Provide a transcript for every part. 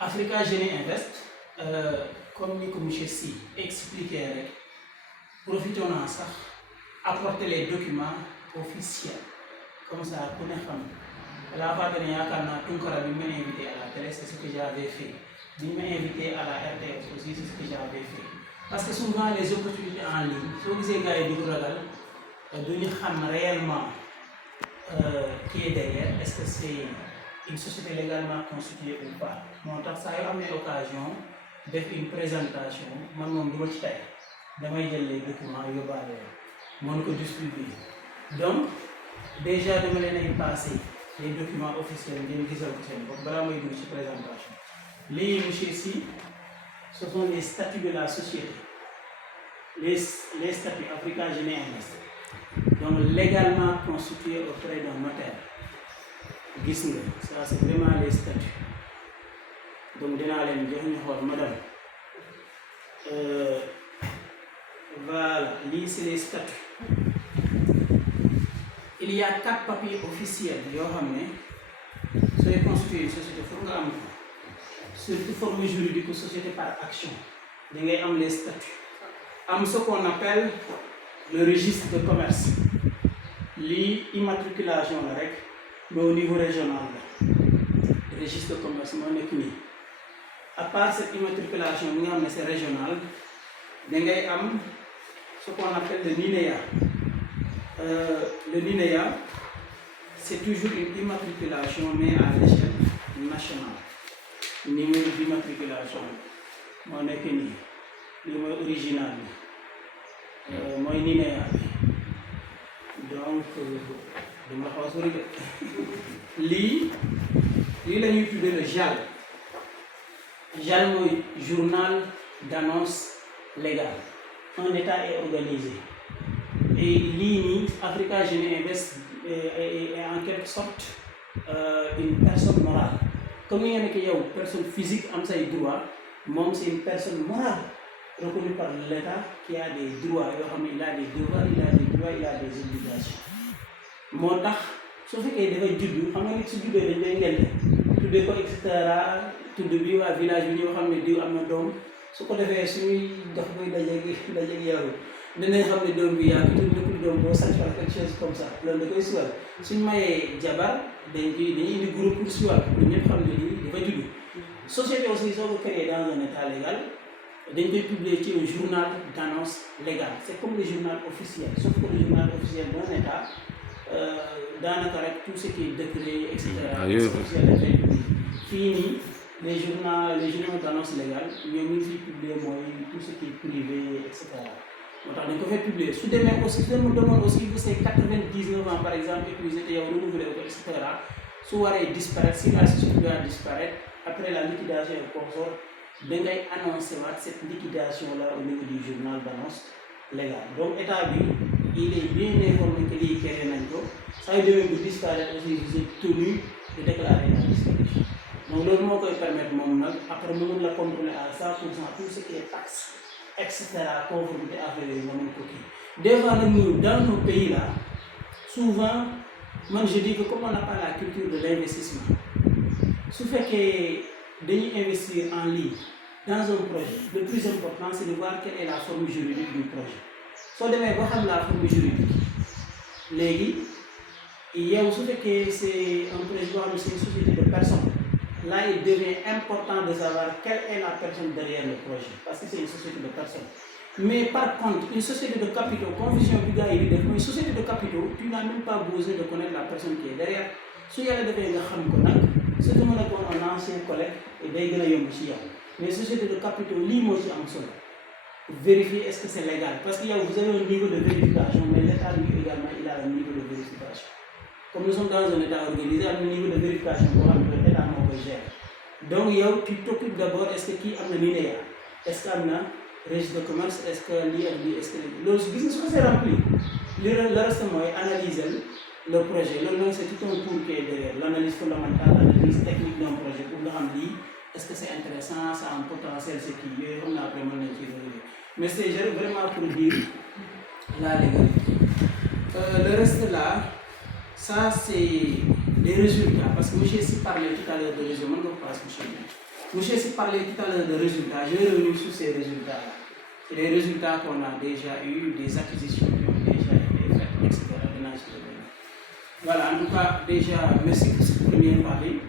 Africa Génie Invest comme ni ko monsieur Sy expliqué rek profitons naa sax apporter les documents officiels comme ça ku ne xam la fois dernière yaakaar naa Tunkara bi ma invité à la télé c'est ce que j'avais fait bi ma invité à la RTS aussi c'est ce que j'avais fait parce que souvent les opportunités en ligne soo gisee gars yi di ko ragal duñu xam réellement qui est derrière est-ce que c'est une société légalement constituée ou pas moo tax saa yoo amee occasion def une présentation man moom du ma ci tey damay jël les documents yóbbaale mën ko distribuer donc déjà dama leen ay passer les documents officiels ngeen gisal ko seen bopp balaa may dugg ci présentation lii monsieur Sy ce sont les statuts de la société les statuts Africa Génie Invest donc légalement constitués auprès d'un notaire gis nga ça c'est vraiment les statuts donc dinaa leen jox ñu xool madame voilà lii c'est les statuts il y a 4 papiers officiels yoo xam ne sooy constituer une société foog nga am ko surtout forme juridique ou société par action da ngay am les statuts am ce qu'on appelle le registre de commerce lii immatriculation la rek mais au niveau régional la registre de commerce moo nekk nii à part cette immatriculation bi nga xam ne c'est régional da ngay am ce qu'on appelle le NINEA le NINEA c'est toujours une immatriculation mais à l'échelle nationale numéro d'immatriculation moo nekk nii lii mooy original bi mooy NINEA bi donc dama xaw a sori de lii la ñuy tuddee le JAL JAL mooy journal d'annonce légale un état est organisé et lii nii Africa Génie Invest est en quelque sorte une personne morale comme ni nga nekk yow personne physique am say droit moom c'est une personne morale reconnue par l'État qui a des droits yoo xam ne il a des devoirs il a des droits il a des obligations moo tax su fekkee dafa juddu xam nga nit su juddoo dañ koy ngente tuddee ko et cetera tudd bi waa village bi ñoo xam ne diw am na doom su ko defee suñuy dox buy dajeeg yow dinañ xam ne doom bi yaa ngi tudd doom boo sañ fa quelque chose comme ça loolu da koy siwal suñ mayee jabar dañuy indi groupe pour siwal pour ñëpp xam ne lii dafa juddu société aussi soo ko créé dans un état légal dañ koy publier ci un journal d'annonce légale c'est comme le journal officiel sauf que le journal officiel d'un état daanaka rek tout ce qui est décret et cetera officiel dafay publier fii nii les journaux d'annonce légale ñoom ñu ngi fiy publier mooy tout ce qui est privé et cetera moo tax dañ ko fay publier su demee aussi demoon aussi bu say 99 ans par exemple épuisé te yow renouvelé ko et cetera su waree disparaître si la société doit disparaître après la liquidation et consort da ngay annoncer waat cette liquidation là au niveau du journal d'annonce légale donc état bi il est bien informé que lii créé nañ ko saa yu demee bu disparaître aussi vous êtes tenu de déclarer la disparition donc loolu moo koy permettre moom nag après mu mun la contrôler à 100% tout ce qui est taxe et cetera conformité affaire yi nga mën ko kii des fois nag ñu dans nos pays là souvent man je dis que comme on n'a pas la culture de l'investissement su fekkee dañuy investir en ligne dans un projet le plus important c'est de voir quelle est la forme juridique du projet soo demee ba xam la forme juridique léegi yow su fekkee c'est un projet boo xam ne c'est une société de personnes là il devient important de savoir quelle est la personne derrière le projet parce que c'est une société de personnes mais par contre une société de capitaux confusion bi gars yi di def mooy société de capitaux tu n'as même pas besoin de connaître la personne qui est derrière su yàlla defee nga xam ko nag c'est que mu nekkoon un ancien collègue et day gën a yomb ci yow mais société de capitaux lii moo ci am solo vérifier est-ce que c'est légal parce que yow vous avez un niveau de vérification mais l'État lui également il a un niveau de vérification comme nous sommes dans un état organisé am na niveau de vérification boo xam ne état moo koy gérer donc yow tu t'occupes d'abord est-ce que kii am na NINEA est-ce que am na registre de commerce est-ce que lii ak lii est-ce que loolu gis nga su ko c'est rempli le reste mooy analyser le projet loolu nag c'est tout un cours qui est derrière l'analyse fondamentale l'analyse technique d'un projet pour nga xam lii est-ce que c'est intéressant ça a un potentiel c'est kii yooyu xam naa après mën nañ ci revenir mais c'est vraiment pour dire la légalité le reste là ça c'est des résultats parce que monsieur Sy parlait tout à l'heure de résultats mën nga ko passe monsieur Monsieur s'est parlé tout à l'heure de résultats. Je vais revenir sur ces résultats-là. C'est des résultats qu'on a déjà eus, des acquisitions qui ont déjà été faites, etc. Voilà, en tout cas, déjà, merci pour cette première partie.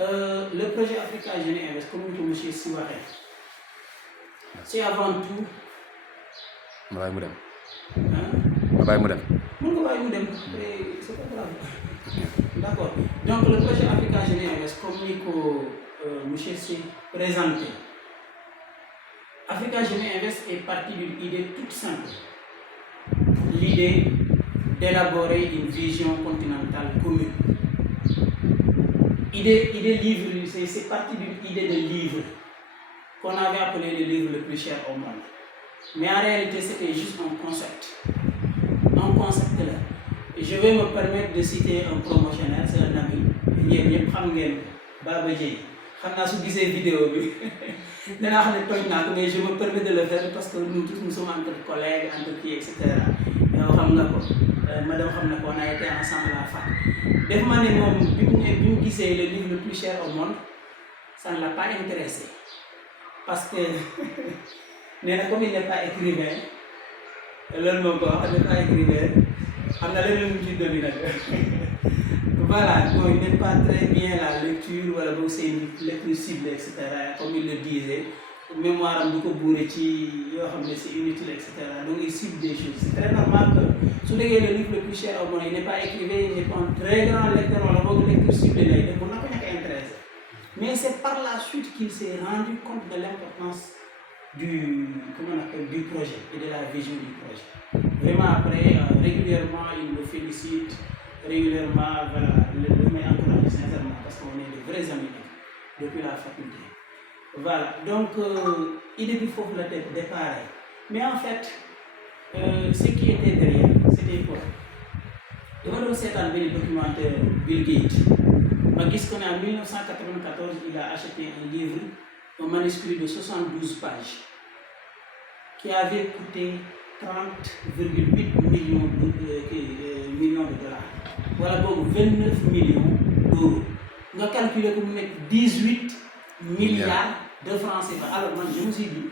Le projet Africa Jeunes Invest, comme M. Siware, c'est avant tout. Hein? C'est pas grave. D'accord. Donc, le projet Africa Jeunes Invest, comme M. s'est présenté, Africa Jeunes Invest est parti d'une idée toute simple. L'idée d'élaborer une vision continentale commune. Idée livre, c'est parti d'une idée de livre qu'on avait appelé le livre le plus cher au monde. Mais en réalité, c'était juste un concept. Un concept là. Et je vais me permettre de citer un promotionnaire, c'est un ami. Baba Dieye. Je sais vidéo, mais je me permets de le faire parce que nous tous nous sommes entre collègues, entre qui, etc. Madame on a été ensemble à la fac. Dès que disait le livre le plus cher au monde, ça ne l'a pas intéressé. Parce que, comme il n'est pas écrivain, l'homme n'est pas écrivain, on a le même titre. Voilà, bon, il n'est pas très bien la lecture, voilà, donc c'est une lecture cible, etc. Comme il le disait, mémoire beaucoup bourré, c'est inutile, etc. Donc il cible des choses. C'est très normal que, si le livre le plus cher au monde, il n'est pas écrivain, il n'est pas un très grand lecteur, on a beaucoup de lecture cible, il n'est pas intéressé. Mais c'est par la suite qu'il s'est rendu compte de l'importance du projet et de la vision du projet. Vraiment après, régulièrement, il me félicite. Régulièrement, voilà, le met encouragé sincèrement parce qu'on est de vrais amis depuis la faculté. Voilà, donc, il est du faut la tête départ. Mais en fait, ce qui était derrière, c'était quoi? Il va donc s'étendre le documentaire Bill Gates. En 1994, il a acheté un livre, un manuscrit de 72 pages, qui avait coûté 30,8 millions de dollars. Voilà donc 29 millions d'euros. On a calculé pour mettre 18 milliards de francs CFA. Alors moi je me suis dit,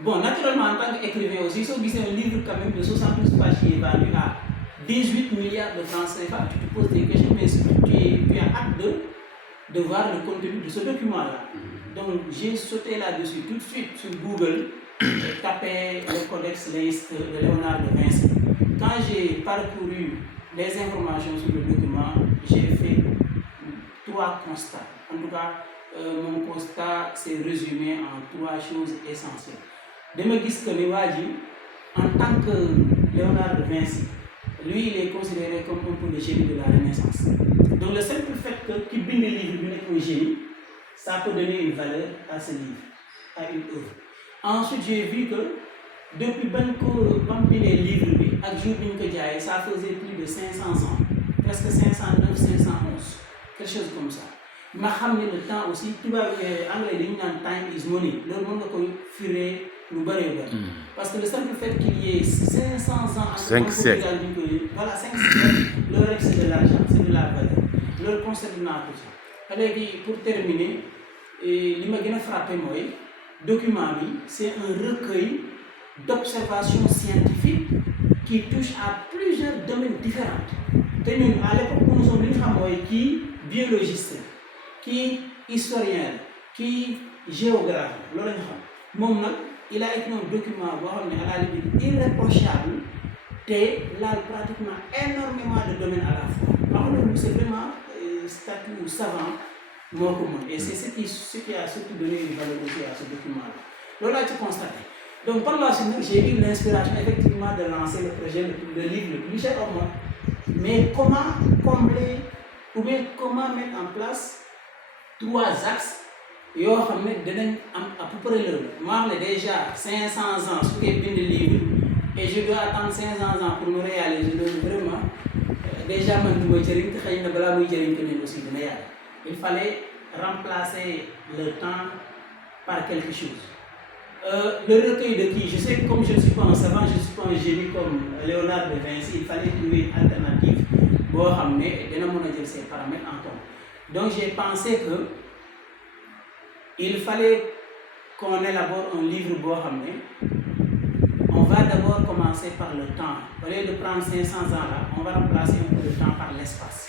bon naturellement en tant qu'écrivain aussi, si on dit un livre quand même de 72 pages qui est vendu à 18 milliards de francs CFA, tu te poses des questions, mais tu as hâte de voir le contenu de ce document-là. Donc j'ai sauté là-dessus tout de suite sur Google. J'ai tapé le codex Leist de Léonard de Vinci. Quand j'ai parcouru les informations sur le document, j'ai fait 3 constats. En tout cas, mon constat s'est résumé en 3 choses essentielles. De me dire que Léwadi, en tant que Léonard de Vinci, lui, il est considéré comme un peu le génie de la Renaissance. Donc le simple fait qu'il binde le livre d'un génie, ça peut donner une valeur à ce livre, à une œuvre. Ensuite, j'ai vu que depuis que les livres, à jour ça faisait plus de 500 ans, presque 509, 511, quelque chose comme ça. Je sais le temps aussi, tu vois, anglais dit time is money, le monde a fait nous barrer. Parce que le simple fait qu'il y ait 500 ans, 5 siècles. Voilà, 5 siècles, le reste c'est de l'argent, c'est de la valeur. Le concept de tout ça. Alors, pour terminer, ce qui m'a frappé, document, c'est un recueil d'observations scientifiques qui touchent à plusieurs domaines différents. À l'époque où nous sommes qui biologistes, qui historiens, qui géographes, il a écrit un document à la limite irréprochable et là pratiquement énormément de domaines à la fois. C'est vraiment statut savant. Et c'est ce qui a surtout donné une valeur aussi à ce document-là. Là, tu constates. Donc, par la suite, j'ai eu l'inspiration effectivement de lancer le projet, le livre le plus cher au monde. Mais comment combler, ou bien comment mettre en place 3 axes, à peu près l'heure. Moi, j'ai déjà 500 ans, ce qui est bien de livre, et je dois attendre 500 ans pour me réaliser. Donc, vraiment, déjà, il fallait remplacer le temps par quelque chose. Le recueil de qui? Je sais que comme je ne suis pas un savant, je ne suis pas un génie comme Léonard de Vinci, il fallait trouver une alternative pour ramener et de ces paramètres en compte. Donc j'ai pensé que il fallait qu'on élabore un livre boo xam ne on va d'abord commencer par le temps. Au lieu de prendre 500 ans là, on va remplacer un peu le temps par l'espace.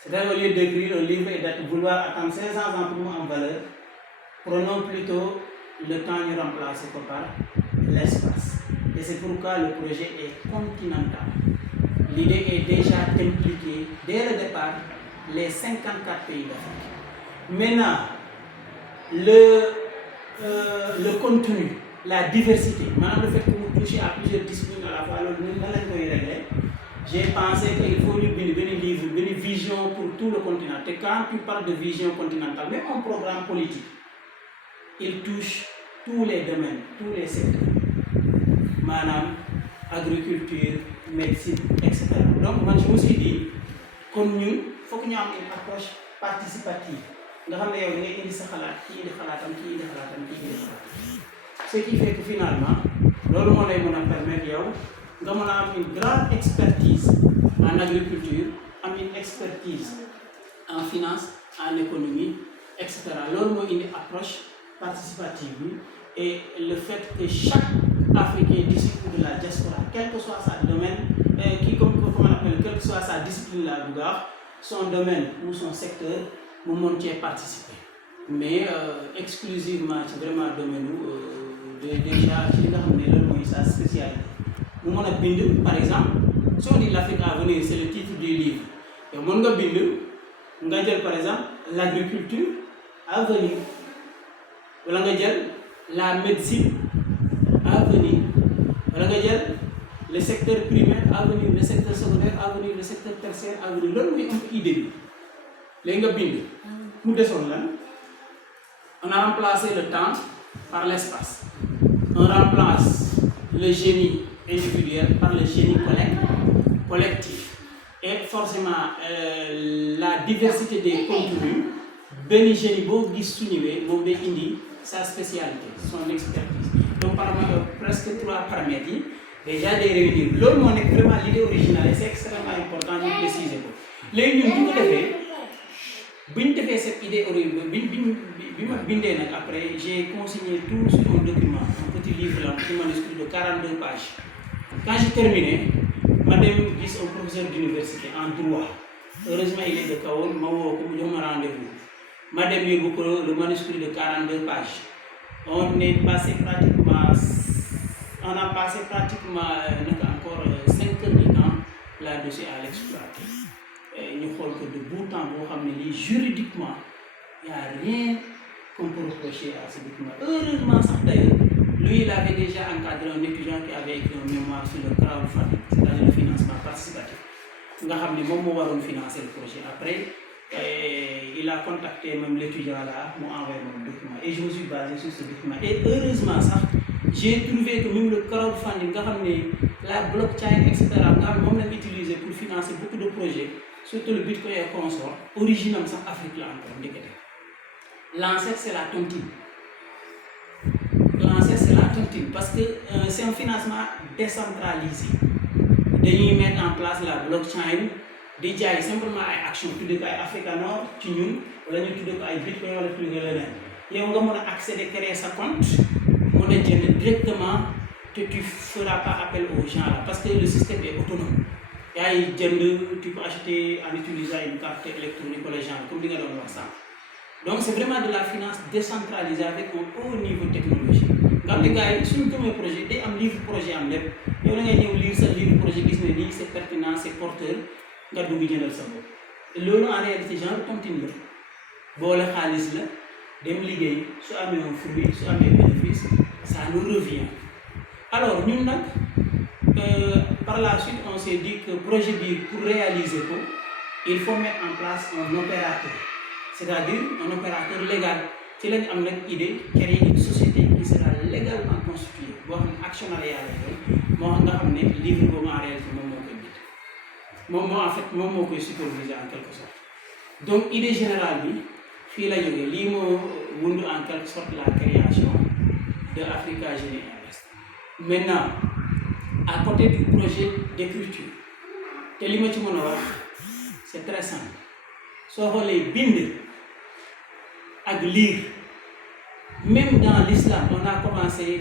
C'est-à-dire au lieu d'écrire un livre et de vouloir attendre 500 ans pour nous en valeur, prenons plutôt le temps de remplacer par l'espace. Et c'est pourquoi le projet est continental. L'idée est déjà d'impliquer dès le départ les 54 pays d'Afrique. Maintenant, le contenu, la diversité, maintenant le fait que vous touchez à plusieurs disciplines à la fois, j'ai pensé qu'il faut une livre, une vision pour tout le continent. Et quand tu parles de vision continentale, même un programme politique, il touche tous les domaines, tous les secteurs. Madame, agriculture, médecine, etc. Donc, moi, je me suis dit, comme nous, il faut que nous ayons une approche participative. Nous avons une ce qui fait que finalement, nous avons une grande expertise en agriculture, une expertise en finance, en économie, etc. Nous avons une approche participative et le fait que chaque Africain d'ici ou de la diaspora, quel que soit sa domaine, quelle que soit sa discipline, son domaine ou son secteur, nous montiez participer. Mais exclusivement, c'est vraiment le domaine déjà, sa spécialité. Nous avons bindu, par exemple, si on dit l'Afrique à venir, c'est le titre du livre. Et on a bindu, on a dit par exemple l'agriculture à venir. On a dit la médecine à venir. On a dit le secteur primaire à venir, le secteur secondaire à venir, le secteur tertiaire à venir. Là, nous avons une idée. Les gens bindu. Nous descendons là. On a remplacé le temps par l'espace. On remplace le génie individuel par le génie collectif. Et forcément, la diversité des contenus, ben génie beau indi sa spécialité, son expertise. Donc, par presque 3 paramètres, déjà des réunir. L'autre, on est vraiment l'idée originale, c'est extrêmement important de préciser. Les nous fait cette idée après, j'ai consigné tout sur un document, un petit livre, un manuscrit de 42 pages. Quand j'ai terminé, madame dit un professeur d'université en droit. Heureusement, il est de Kaol, je me rendez-vous. Madame le manuscrit de 42 pages. On a passé pratiquement encore 5 heures de temps là-dessus à l'exploiter. Nous voyons que de bout en bout, juridiquement, il n'y a rien qu'on peut reprocher à ce document. Heureusement, d'ailleurs, lui, il avait déjà encadré un étudiant qui avait écrit un mémoire sur le crowdfunding, c'est-à-dire le financement participatif. Nous avons financé le projet. Après, il a contacté même l'étudiant là, m'a envoyé mon document. Et je me suis basé sur ce document. Et heureusement, ça, j'ai trouvé que même le crowdfunding, la blockchain, etc., on l'a utilisé pour financer beaucoup de projets, surtout le Bitcoin et consort, original en Afrique là encore. L'ancêtre, c'est la tontine. L'ancêtre, c'est la tontine parce que c'est un financement décentralisé. De mettre en place la blockchain, déjà simplement une action tout de Africa Nord, Tunion, ou la tout de Bitcoin, ou le plus de l'année. Et on va accéder à créer sa compte, on est directement que tu ne feras pas appel aux gens là, parce que le système est autonome. Tu peux acheter en utilisant une carte électronique pour les gens, comme dit dans ça. Donc c'est vraiment de la finance décentralisée avec un haut niveau technologique. Quand les gars, sur le projet, ils ont un livre projet en ligne. Ils ont lire ce livre projet qui c'est pertinent, c'est porteur. Ils ont besoin de ça. Et là, en réalité, genre continue. Bon, le khalis là, dem liguey, soit un fruit, soit un bénéfice, ça nous revient. Alors, nous, par la suite, on s'est dit que le projet, pour réaliser ça, il faut mettre en place un opérateur. C'est-à-dire un opérateur légal. Si l'on a une idée, créer une société qui sera légalement constituée, voir un actionnariat légal, moi, on a amené le livre pour en réalité, moi, en fait, moi, je suis supervisé en quelque sorte. Donc, l'idée générale, c'est en quelque sorte la création de Africa Génie Invest. Maintenant, à côté du projet d'écriture, c'est très simple. Soit les bind à lire Même dans l'islam, on a commencé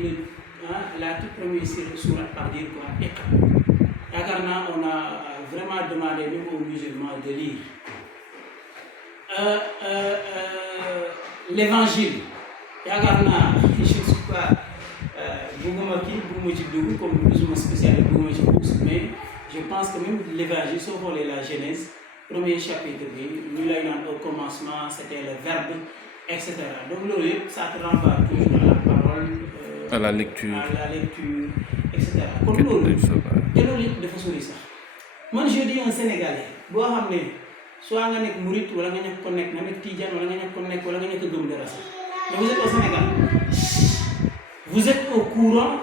la toute première sourate par dire quoi? Iqra. On a vraiment demandé même aux musulmans de lire. L'évangile, je ne suis pas comme plus ou moins spécialiste, mais je pense que même l'évangile, sauf pour la Genèse, premier chapitre, nous l'avons au commencement, c'était le verbe, etc. Donc, ça te renvoie toujours à la parole, à la lecture, etc. Comme de façon ça. Moi, je dis un Sénégalais, soit nga nek Mouride wala nga nek ko nek nga nek Tidiane wala nga nek ko nek wala nga nek gëm dara sax mais vous êtes au Sénégal, vous êtes au courant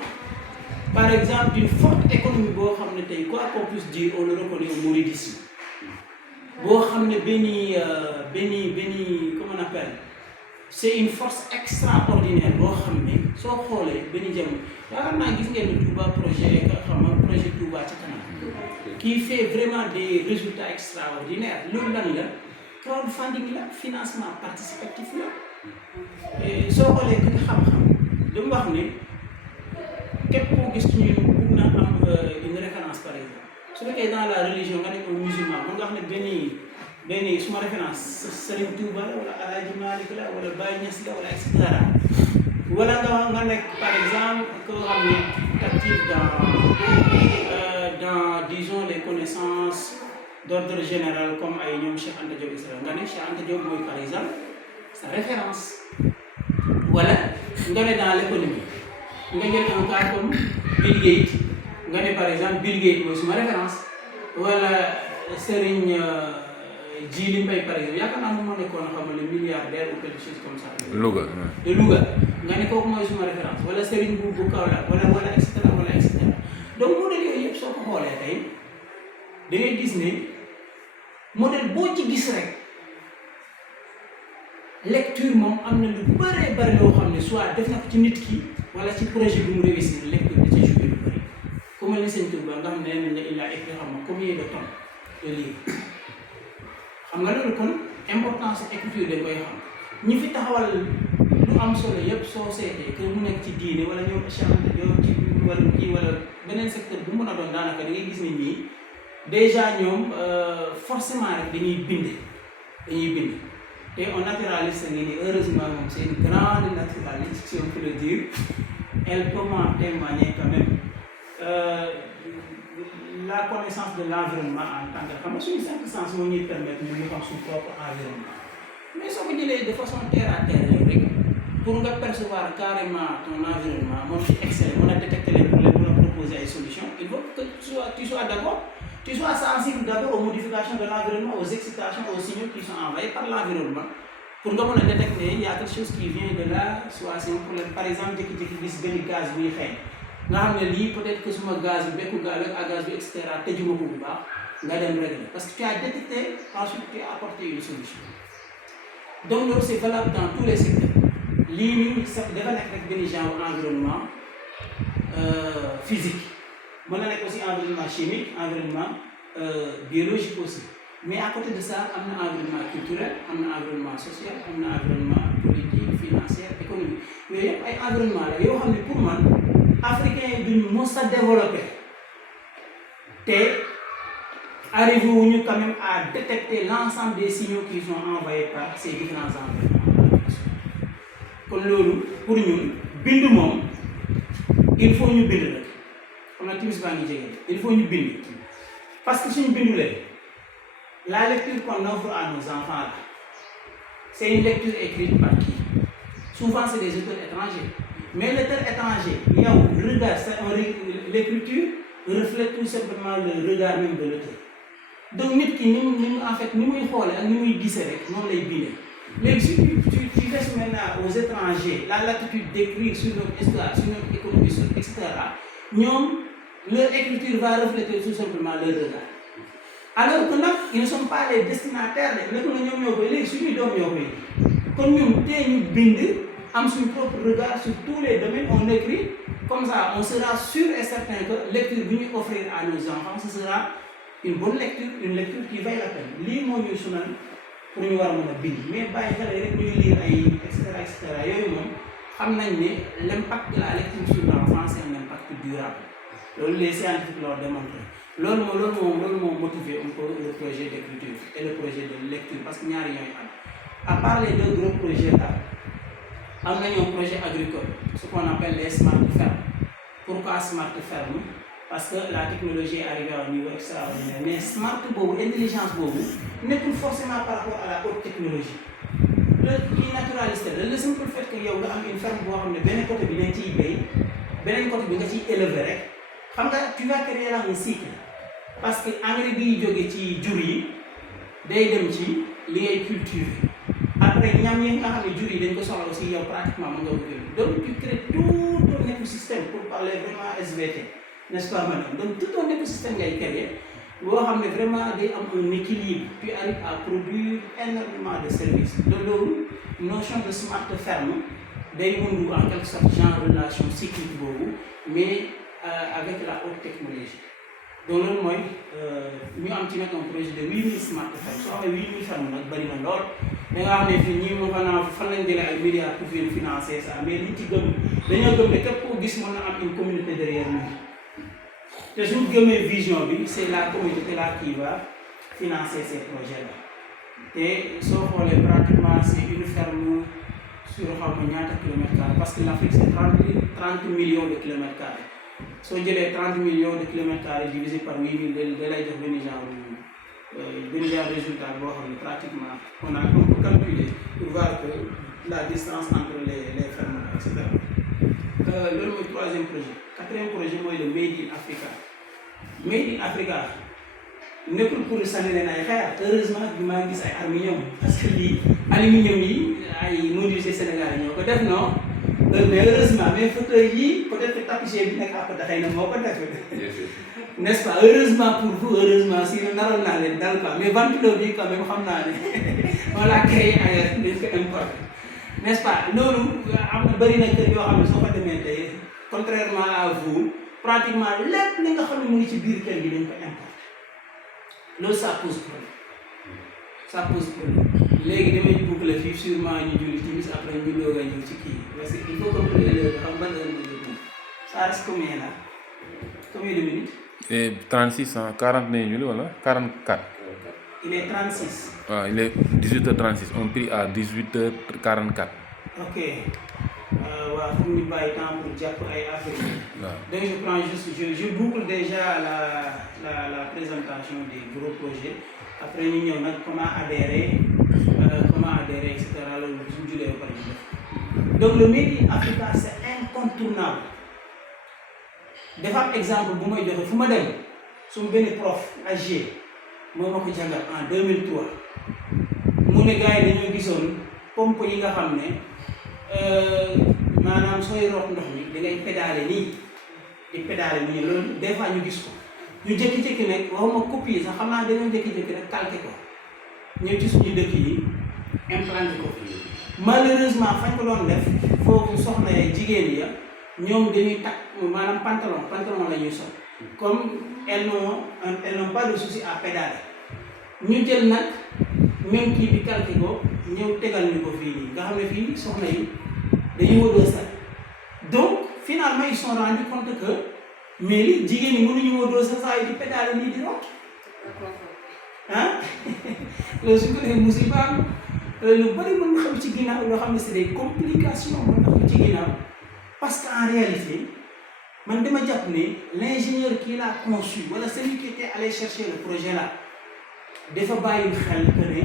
par exemple d'une forte économie boo xam ne tey quoi qu'on puisse dire on le reconnaît au mouridisme boo xam ne benn comment on appelle, c'est une force extraordinaire boo xam ne soo xoolee benn jamono yaakaar naa gis ngeen ne Touba projet Touba ca kanam qui fait vraiment des résultats extraordinaires. Le crowdfunding, là, financement participatif, là. Et si on regarde une référence par exemple. Si on est dans la religion, on est musulman, on a une référence, Serigne Touba, ou Alhaji Malick, ou Baye Niass, etc. Voilà, par exemple, qu'on est actif dans, disons, les connaissances d'ordre général comme Aïnium Cheikh Anta Diop, etc. Cheikh Anta Diop, par exemple, sa référence. Voilà, on est dans l'économie. On a un cas comme Bill Gates. On a par exemple Bill Gates, c'est ma référence. Voilà, Serigne Djily Mbaye, par exemple. Il y a quand même le milliardaire ou quelque chose comme ça. Louga. De Louga. On a ma référence. Voilà, Serigne Boubou Kaola. Voilà, etc. Donc, modèle yooyu yëpp soo ko xoolee tey da ngay gis ne modèle boo ci gis rek lecture moom am na lu bëree loo xam ne soit def na ko ci nit ki wala ci projet bi mu réussir lecture da ca joué lu bëri ku mel ni Sëñ Touba nga xam ne nee nañ la il a écrit xam nga combien de tonnes de livres xam nga loolu kon importance écriture dañ koy xam ñi fi taxawal lu am solo yëpp soo seetee que mu nekk ci diine wala ñoom échange yow ci wala beneen secteur bu mën a doon daanaka da ngay gis ne ñii déjà ñoom forcément rek dañuy bind te on naturaliste ngi ni heureusement moom c'est une grande naturaliste si on peut le dire elle peut m'en témoigner quand même la connaissance de l'environnement en tant que xam nga suñu cinq sens moo ñuy permettre ñu xam suñu propre environnement mais soo ko jëlee de façon terre à terre rek pour nga percevoir carrément ton environnement moom ci exceller mën a détecter les problèmes mën a proposer ay solutions il faut que tu sois d'abord sensible d'abord aux modifications de l'environnement, aux excitations, aux signaux qui sont envoyés par l'environnement pour nga mën a détecter il y a quelque chose qui vient de là soit c'est un problème par exemple jékki-jékki gis benn gaz buy xeeñ nga xam ne lii peut-être que suma gaz bi bekku gaz ak gaz bi et cetera tëjuma ko bu baax nga dem régler parce que tu as détecté ensuite tu as apporté une solution donc loolu c'est valable dans tous les secteurs lii nii sax dafa nekk rek benn genre environnement physique mën na nekk aussi environnement chimique environnement biologique aussi mais à côté de ça am na environnement culturel am na environnement social am na environnement politique financier économique yooyu yëpp ay environnement la yoo xam ne pour man africain yi duñu mos a développé te arrivé wuñu quand même à détecter l'ensemble des signaux qui sont envoyés par ces différents environnements kon loolu pour ñun bind moom il faut ñu bind rek comme la timis baa ngi jege il faut ñu bind parce que suñu bindulee la lecture qu'on offre à nos enfants là c'est une lecture écrite par qui? Souvent c'est des auteurs étrangers mais l'auteur étranger yow regard l'écriture reflète tout simplement le regard même de l'auteur donc nit ki ni en fait ni muy xoolee ak ni muy gisee rek noonu lay bindee léegi si tu laisses maintenant aux étrangers la latitude d'écrire sur notre histoire sur notre économie sur etc. ñoom leur écriture va refléter tout simplement leur regard alors que nag ils ne sont pas les destinataires de nekk na ñoom ñoo koy léegi suñuy doom ñoo koy kon ñun tey ñu bind am suñu propre regard sur tous les domaines on écrit comme ça on sera sûr et certain que lecture bi ñuy offrir à nos enfants ce sera une bonne lecture une lecture qui vaille la peine lii moo ñuy sunal pour ñu war a mën a bind mais bàyyi xale rek ñuy lire ay et cetera yooyu moom xam nañ ne l'impact de la lecture sur l'enfant c'est un impact durable loolu les scientifiques l'ont démontré loolu moo motivé un peu le projet d'écriture et le projet de lecture parce que ñaari ñooy am à part les deux gros projets là am nañu un projet agricole ce qu'on appelle les smart fermes. Pourquoi smart ferme? Parce que la technologie est arrivée à un niveau extraordinaire mais smart boobu intelligence boobu nekkul forcément par rapport à la haute technologie le naturaliste la le simple fait que yow nga am une ferme boo xam ne benn côté bi nga ciy béy beneen côté bi nga ciy élever rek xam nga tu vas créer là un cycle parce que engrais biy jóge ci jur yi day dem ci li ngay cultiver après ñam yi nga xam ne jur yi dañ ko soxla aussi yow pratiquement mën nga ko jël donc tu crées tout un écosystème pour parler vraiment SVT n'est-ce pas madame donc tout un écosystème ngay créer boo xam ne vraiment day am un équilibre tu arrives à produire énormément de services de loolu notion de smart ferme day wundu en quelque sorte genre relation cyclique boobu mais avec la haute technologie donc loolu mooy ñu am ci nag un projet de 8000 smart fermes soo xamee 8000 fermes nag bëri na lool da nga xam ne fii ñii moom fan lañ jëlee ay milliards pour financer ça mais liñ ci gëm dañoo gëm ne képp koo gis mën na am une communauté derrière lui te suñu gëmee vision bi c'est la communauté là qui va financer ces projets là te soo xoolee pratiquement c'est une ferme sur xaw ma ñaata kilomètres carrés parce que l'Afrique c'est 30 millions de kilomètres carrés soo jëlee 30 millions de kilomètres carrés divisé par 8000 da lay jox benn genre résultat boo xam ne pratiquement on a calculé pour voir que la distance entre les fermes et cetera loolu mooy troisième projet quatrième projet mooy le Made in Africa Made in Africa nekkul pour sànni leen ay xeer heureusement bi maa ngi gis ay aluminium parce que lii aluminium yi ay menuisier Sénégal yi ñoo ko def non mais heureusement mais fauteuil yi peut-être tapissier bi nekk àpp daxëy na moo ko def n'est-ce pas heureusement pour vous heureusement si naroon naa leen dal quoi mais ventilo bi quand même xam naa ne on l'a créé ailleurs dañ ko importé n'est-ce pas loolu am na bëri na kër yoo xam ne soo fa demee tey contrairement à vous pratiquement lépp li nga xam ne mu ngi ci biir kër gi dañ ko importé loolu ça pose problème léegi damay boucler fii sûrement ñu julli timis après ñu doog a ñëw ci kii parce que il faut que l'heure xam ban heure nga jot ça reste combien là combien de minutes. 36 ans 40 nañu julli wala 44. il est 36. waaw il est 18h36 on prie à 18h44. ok waaw foog ñu bàyyi temps pour jàpp ay affaires yi. waaw donc je prends juste je boucle déjà la présentation des gros projets après ñu ñëw nag comment adhérer et cetera loolu suñu julee ba pare ñu def donc le Made in Africa c'est incontournable dafa am exemple bu may joxe fu ma dem suñu benn prof âgé moo ma ko jàngal en 2003 mu ne gars yi dañoo gisoon pompe yi nga xam ne maanaam sooy root ndox mi da ngay pédale nii di pédale nii loolu des fois ñu gis ko ñu jékki-jékki nag waxuma copier sax xam naa dañoo jékki-jékki rek calqué ko ñëw ci suñu dëkk yi implanté ko malheureusement fañ ko doon def foofu soxna ya jigéen ya ñoom dañuy takk maanaam pantalon la ñuy sol comme elles n'ont pas de souci à pédaler ñu jël nag même kii bi calqué ko ñëw tegal ñu ko fii nii nga xam ne fii soxna yi dañuy wóodoo sax donc finalement ils sont rendus compte que mais li jigéen ñi mënuñu wóodoo sax saa yi di pédale nii di root ah loolu su ko defee musiba am lu bari mën na xam ci ginnaaw loo xam ne c'est des complications mën na xam ci ginnaaw parce qu'en réalité man dama jàpp ne l'ingénieur qui l'a conçu wala celui qui était allé chercher le projet là dafa bàyyi xel que ne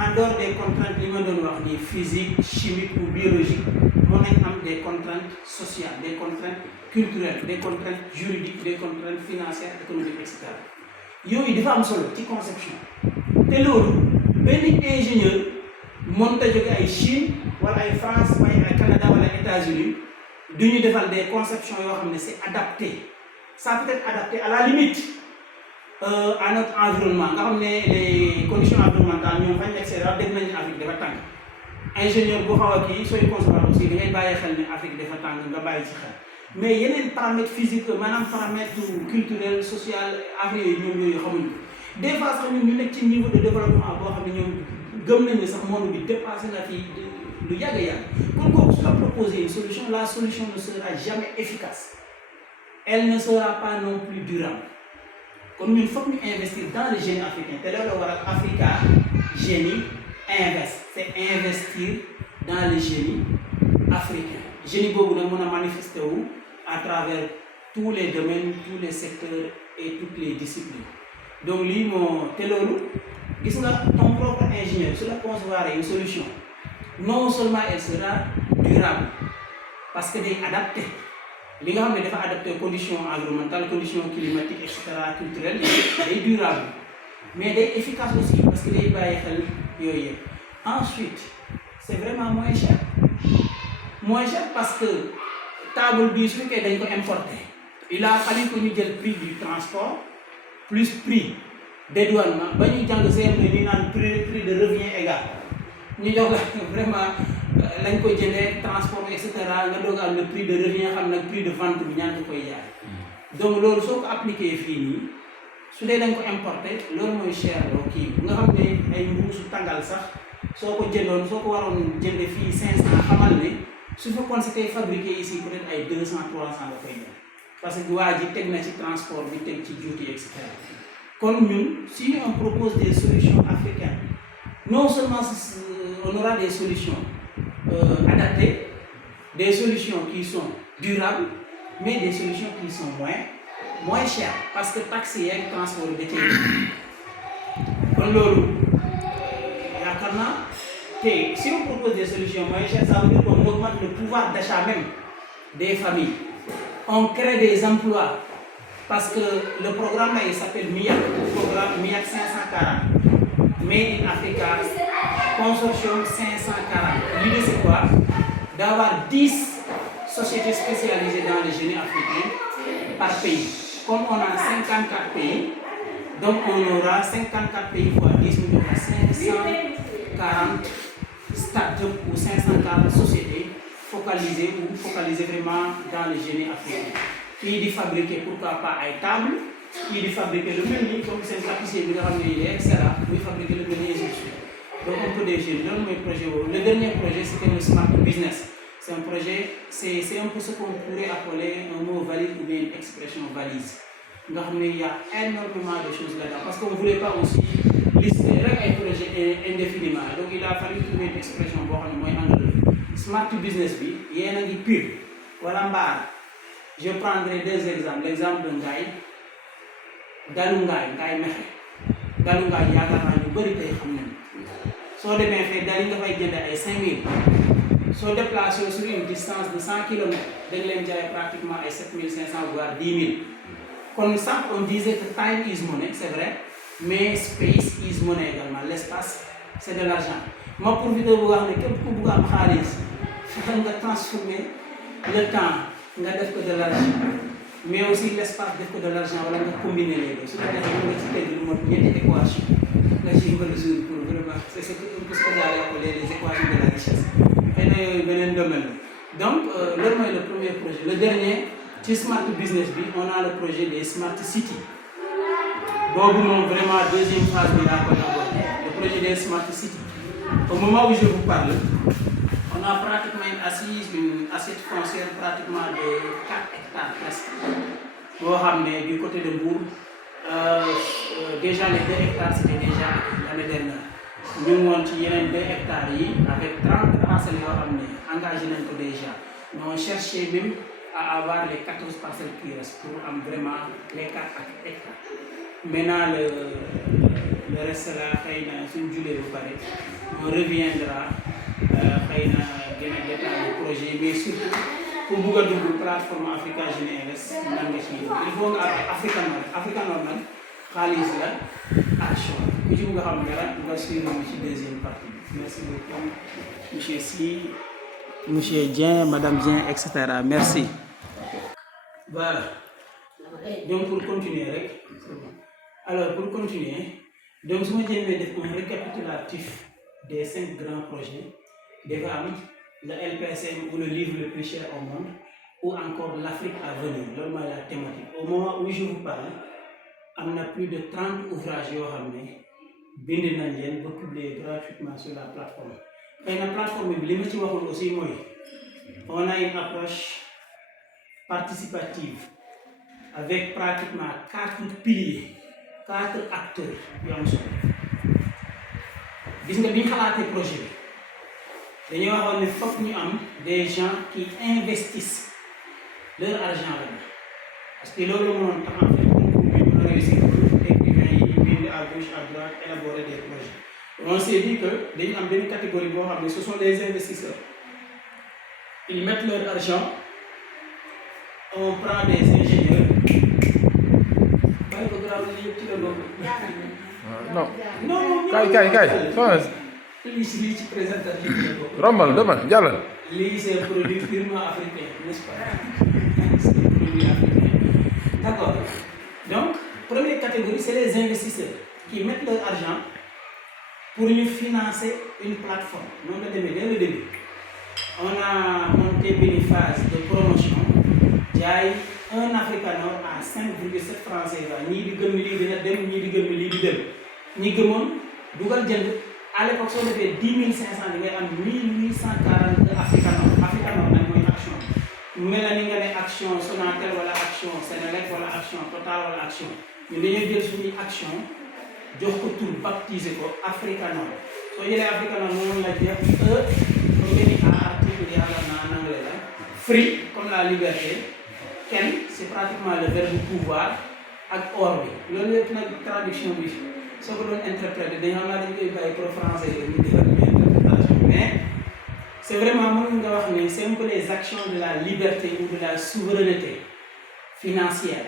en dehors des contraintes li ma doon wax ni physique chimique ou biologique mën nañ am des contraintes sociales des contraintes culturelles des contraintes juridiques des contraintes financières économiques et cetera yooyu dafa am solo ci conception te loolu benn ingénieur mënut a jóge ay Chine wala ay France wala ay Canada wala États-Unis du ñu defal des conceptions yoo xam ne c'est adapté ça peut être adapté à la limite à notre environnement nga xam ne les conditions environnementales ñoom fañ accès daal def nañu Afrique dafa tàng ingénieur bu xaw a kii sooy concevoir aussi da ngay bàyyi xel ne Afrique dafa tàng nga bàyyi ci xel mais yeneen paramètres physiques maanaam paramètres culturels social affaire yooyu ñoom yooyu xamuñu des fois sax ñun ñu nekk ci niveau de développement boo xam ne ñoom gëm nañ ne sax monde bi dépassé na fii lu yàgg a yàgg kon kooku su la proposer une solution, la solution ne sera jamais efficace, elle ne sera pas non plus durable. Comme il faut investir dans le génie africain, c'est là où Africa Génie investe, c'est investir dans le génie africain. Génie boobu nag mën a manifester wu à travers tous les domaines, tous les secteurs et toutes les disciplines. Donc lii moo te loolu gis nga ton propre ingénieur su la concevoir une solution, non seulement elle sera durable parce que day adapté li nga xam ne dafa adapté conditions environnementales, conditions climatiques, etc., culturelles, day durable mais day efficace aussi parce que day bàyyi xel yooyu yëpp. Ensuite c'est vraiment moins cher parce que table bi su fekkee dañ ko importer, il a fallu que ñu jël prix du transport plus prix dédouanement ba ñuy jàng CM ñu naan prix de revient égal ñu jox la vraiment lañ koy jëndee transport et cetera nga doog am le prix de revient xam nag prix de vente bi ñaan ko koy jaay. Donc loolu soo ko appliqué fii nii su dee dañ ko importer loolu mooy cher loo kii nga xam ne ay mbuusu tàngal sax soo ko jëndoon soo ko waroon jënde fii 500 xamal ne su fekkoon c'était fabriqué ici peut-être ay 200 300 la koy jël parce que waa ji teg na ci transport bi teg ci juuti et cetera. Kon ñun si on propose des solutions africaines, non seulement on aura des solutions adaptées, des solutions qui sont durables, mais des solutions qui sont moins chères parce que taxes yeeg transport bi da cee kon loolu yaakaar naa te si on propose des solutions moins chères, ça veut dire qu'on augmente le pouvoir d'achat même des familles, on crée des emplois. Parce que le programme là, il s'appelle MIAC, le programme MIAC 540, Made in Africa, consortium 540. L'idée c'est quoi? D'avoir 10 sociétés spécialisées dans le génie africain par pays. Comme on a 54 pays, donc on aura 54 pays fois 10, nous aurons 540 start-up ou 540 sociétés focalisées vraiment dans le génie africain. Qui dit fabriquer pourquoi pas ay table, qui dit fabriquer le menu comme c'est tapissier bi nga xam ne il est excellent, muy fabriquer le menu et ainsi de suite. Donc un peu des jeunes, loolu mooy projet boobu. Le dernier projet c'était le Smart Business. C'est un projet, c'est un peu ce qu'on pourrait appeler un mot valise ou bien une expression valise. Nga xam ne il y a énormément de choses là-dedans parce qu'on ne voulait pas aussi lister rek ay projet indéfiniment. Donc il a fallu trouver une expression boo xam ne mooy anglais. Smart Business bi yéen a ngi pire wala mbaar. Je prendrai deux exemples. L'exemple de Ngaye, Dalu Ngaye Mexe. Dalu Ngaye yaakaar naa ñu bëri tey xam nañu soo demee fee dali nga fay jënd ay 5000 soo déplacé sur une distance de 100 km dañ leen jaay pratiquement ay 7500 voire 10 000. Comme ça on disait que time is money, c'est vrai, mais space is money également. L'espace c'est de l'argent. Ma profité bu wax ne képp ku bugg am xaalis fexe nga transformer le temps. Nga def ko de l'argent mais aussi l'espace def ko de l'argent wala nga combiner les deux su ko defee nga ci teg lu mot ñetti équation nga ci mën a résoudre pour vraiment c'est ce que j'allais appeler les équations de la richesse xëy na yooyu beneen domaine la. Donc loolu mooy le premier projet. Le dernier ci Smart Business bi on a le projet des Smart City boobu moom vraiment deuxième phase bi laa koy aborder, le projet des Smart City. Au moment où je vous parle on a pratiquement une assiette foncière pratiquement de 4 hectares presque. Boo xam ne du côté de Mbour déjà les 2 hectares c'était déjà l'année dernière. Ñu ngi woon ci yeneen 2 hectares yi avec 30 parcelles yoo xam ne engagé nañ ko déjà. Mais on cherchait même à avoir les 14 parcelles qui restent pour am vraiment les 4 hectares. Maintenant le reste là xëy na suñ julee bu pare on reviendra. Xëy na gën a détaillé projet mais surtout pour bugg a dugg plateforme Africa Génie Invest nan nga ci il faut nga am Africa Nord nag xaalis la action ku ci bugg a xam dara nga suivre ci deuxième partie. Merci beaucoup monsieur Sy, monsieur Dieng, madame Dieng, et cetera. Merci. Voilà. Donc pour continuer rek alors pour continuer donc su ma jéemee def un récapitulatif des 5 grands projets. Déjà le LPSM ou le livre le plus cher au monde ou encore l'Afrique à venir loolu mooy la thématique. Au moment où je vous parle am na plus de 30 ouvrages yoo xam ne bind nañ leen ba publier gratuitement sur la plateforme xëy na plateforme bi li ma ci waxul aussi mooy on a une approche participative avec pratiquement 4 piliers 4 acteurs yu am solo gis nga bi ñu xalaatee projet bi dañoo waxoon ne fokk ñu am des gens qui investissent leur argent là parce que loolu mënoon tax en fait concours bi mën a réussir écrivains yi bind à gauche à droite élaborer des projets on s'est dit que dañu am benn catégorie boo xam ne ce sont les investisseurs ils mettent leur argent on prend des ingénieurs bàyyi ko grave li yëpp ci la bokk non non kay soxna lii ci présentation bi la bokk rombal demal jàllal lii c'est un produit purement africain n'est-ce pas c'est un produit africain d'accord donc première catégorie c'est les investisseurs qui mettent leur argent pour ñu financer une plateforme noonu la demee dès le début on a monté une phase de promotion jaay un Africanor à 5,7 francs CFA ñii di gëm ni lii dina dem ñii di gëm ni lii di dem ñi gëmoon dugal jënd à l'époque soo defee 10 500 di ngay am 1840 Africanor nag mooy action mu mel ni nga ne action Sonatel wala action Senelec wala action Total wala action ñu dañuy jël suñuy action jox ko tur baptiser ko Africanor soo jëlee Africanor moom la jeex organique à article yàlla na en anglais la free comme la liberté ken c'est pratiquement le verbe pouvoir ak or bi loolu yëpp nag traduction bi soo ko doon interpréter dañu xam naa dañ koy bàyyi pour français yi ñu defal ñu interprétation mais c'est vraiment mën nga wax ne c'est un peu les actions de la liberté ou de la souveraineté financière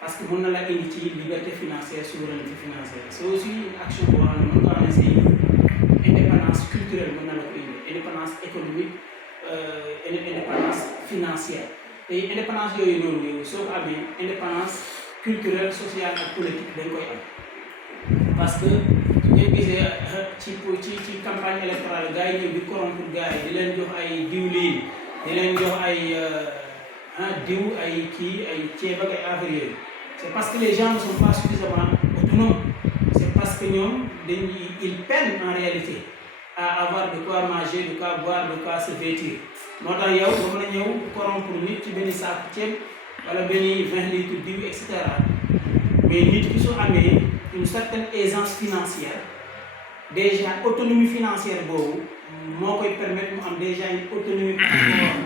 parce que mën na la indi ci liberté financière souveraineté financière c'est aussi une action boo xam ne mën nga wax ne c'est indépendance culturelle mën na la ko indi indépendance économique indépendance financière te indépendance yooyu noonu yow soo ko amee indépendance culturelle sociale ak politique dañ koy am parce que ngay gisee ci campagne électorale gars yi ñëw di corrompre gars yi di leen jox ay diwlin di leen jox ay diw ay kii ay ceeb ak ay affaires yooyu c'est parce que les gens ne sont pas suffisamment autonomes c'est parce que ñoom ils peinent en réalité à avoir de quoi manger de quoi boire de quoi se vêtir moo tax yow ba mën a ñëw corrompre nit ci benn saaku ceeb wala benn 20 litres diw et cetera mais nit ki su amee une certaine aisance financière déjà autonomie financière boobu moo koy permettre mu am déjà une autonomie par rapport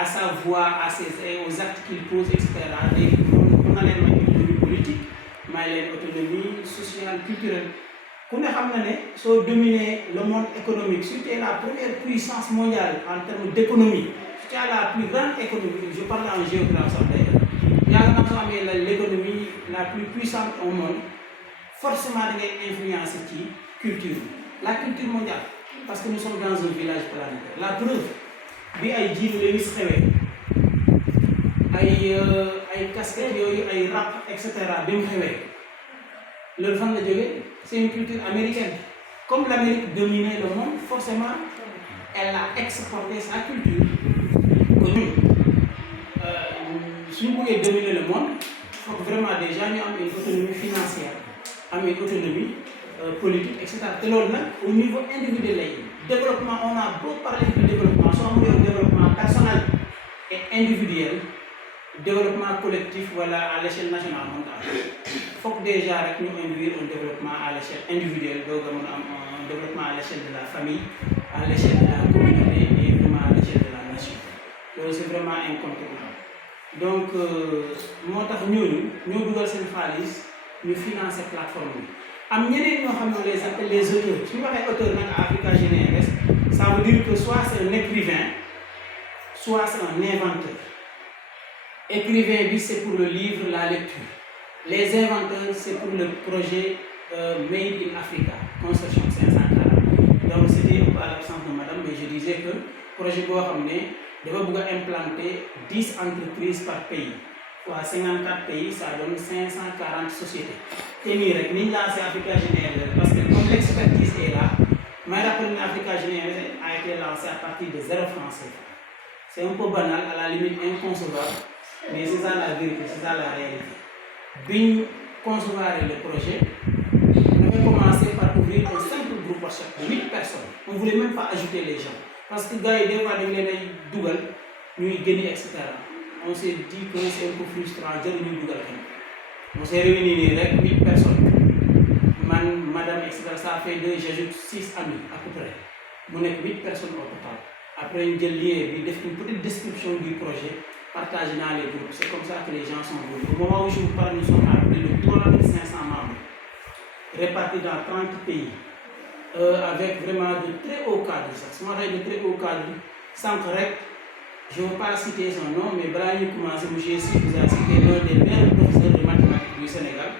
à sa voix aux actes qu'il pose et cetera léegi mën na leen may autonomie politique may leen autonomie sociale culturelle ku ne xam na ne soo dominer le monde économique si tu es la première puissance mondiale en termes d'économie si tu as la plus grande économie je parle en géographie sax d'ailleurs yaakaar naa soo amee l'économie la plus puissante au monde forcément da ngay influencer ci culture la culture mondiale parce que nous sommes dans un village planétaire la preuve bi ay jiitu Lewis xewee ay casquettes yooyu ay rap et cetera bi mu xewee loolu fan la jógee c'est une culture américaine comme l'Amérique dominait le monde forcément elle a exporté sa culture que ñun suñu bëggee dominer le monde faut que vraiment déjà ñu am une autonomie financière am une autonomie politique et cetera te loolu nag au niveau individuel lay développement on a beau parler de développement soo amul développement personnel et individuel développement collectif wala à l'échelle nationale mondiale faut que déjà rek ñu induire un développement à l'échelle individuelle doog a mën a am un développement à l'échelle de la famille à l'échelle de la communauté et vraiment à l'échelle de la nation loolu c'est vraiment incontournable donc moo tax ñooñu ñoo dugal seen xaalis ñu financer plateforme bi am ñeneen ñoo xam ne les appelle les auteurs su ñu waxee auteur nag à Africa GNRS ça veut dire que soit c'est un écrivain soit c'est un inventeur écrivain bi c'est pour le livre la lecture les inventeurs c'est pour le projet Made in Africa consortium 540 donc c'était un peu à l'absence de madame mais je disais que projet boo xam ne dafa bëgg a implanter 10 entreprises par pays waa 54 pays ça donne 540 sociétés te nii rek niñ lancé Africa GNRS parce que comme l'expertise est là may rappelle ne Africa GNRS a été lancé à partir de 0 francs CFA c'est un peu banal à la limite inconcevable mais c'est ça la vérité c'est ça la réalité bi ñu concevoir le projet avait commencé par ouvrir un simple groupe WhatsApp de 8 personnes. On ne voulait même pas ajouter les gens. Parce que les gars, des fois, ils les Google, nous gagner, etc. On s'est dit que c'est un peu frustrant de nous Google. On s'est réunis avec 8 personnes. Madame, etc. Ça fait 2, j'ajoute 6 amis à peu près. On est 8 personnes au total. Après, une petite description du projet, partagée dans les groupes. C'est comme ça que les gens sont venus. Au moment où je vous parle, nous sommes à plus de 3500 membres, répartis dans 30 pays, avec vraiment de très hauts cadres. Moi, j'ai de très hauts cadres, sans correct. Je ne vais pas citer son nom, mais Brian commence, j'ai vous a cité l'un des meilleurs professeurs de mathématiques du Sénégal.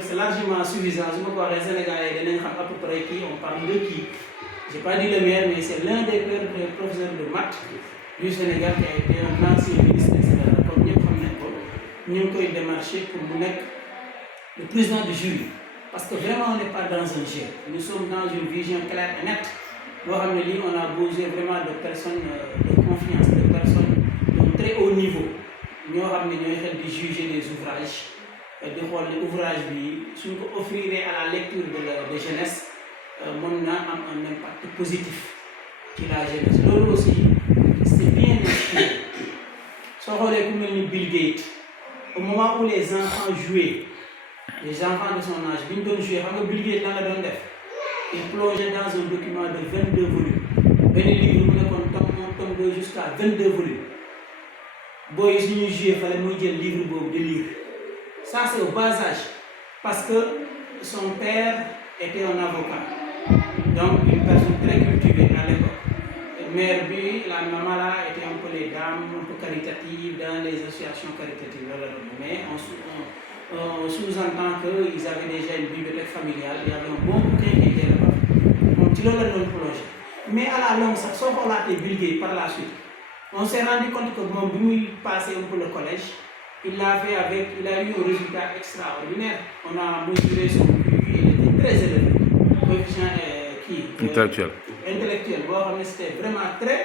C'est largement suffisant. Je me crois que les Sénégalais, à peu près qui, on parle de qui. Je n'ai pas dit le meilleur, mais c'est l'un des professeurs de maths du Sénégal qui a été un ancien ministre, etc. Comme nous avons démarché pour nous mettre le président du jury. Parce que vraiment, on n'est pas dans un jeu. Nous sommes dans une vision claire et nette. On a besoin vraiment de personnes de confiance, de personnes de très haut niveau. Nous avons de juger les ouvrages. De voir les ouvrages, si on offrirait à la lecture de jeunesse, on a un impact positif sur la jeunesse. L'autre aussi, c'est bien inspiré. Si on regarde comme Bill Gates, au moment où les enfants jouaient, les enfants de son âge, ils donnent jouer, Bill Gates dans la donne il plongeait dans un document de 22 volumes. Un livre qui tombe jusqu'à 22 volumes. Boy, si nous jouons, il fallait que le livre de lire. Ça, c'est au bas âge. Parce que son père était un avocat. Donc, une personne très cultivée à l'époque. Mère, la maman là, était un peu les dames, un peu caritatives dans les associations caritatives. Mais on sous-entend qu'ils avaient déjà une bibliothèque familiale, il y avait un bon bouquin qui était là-bas. Donc, tu l'as plongé. Mais à la longue, ça on a été bulgué par la suite. On s'est rendu compte que mon il passait un peu le collège. Il a eu un résultat extraordinaire. On a mesuré son QI, il était très élevé. Coefficient intellectuel. Bon, c'était vraiment très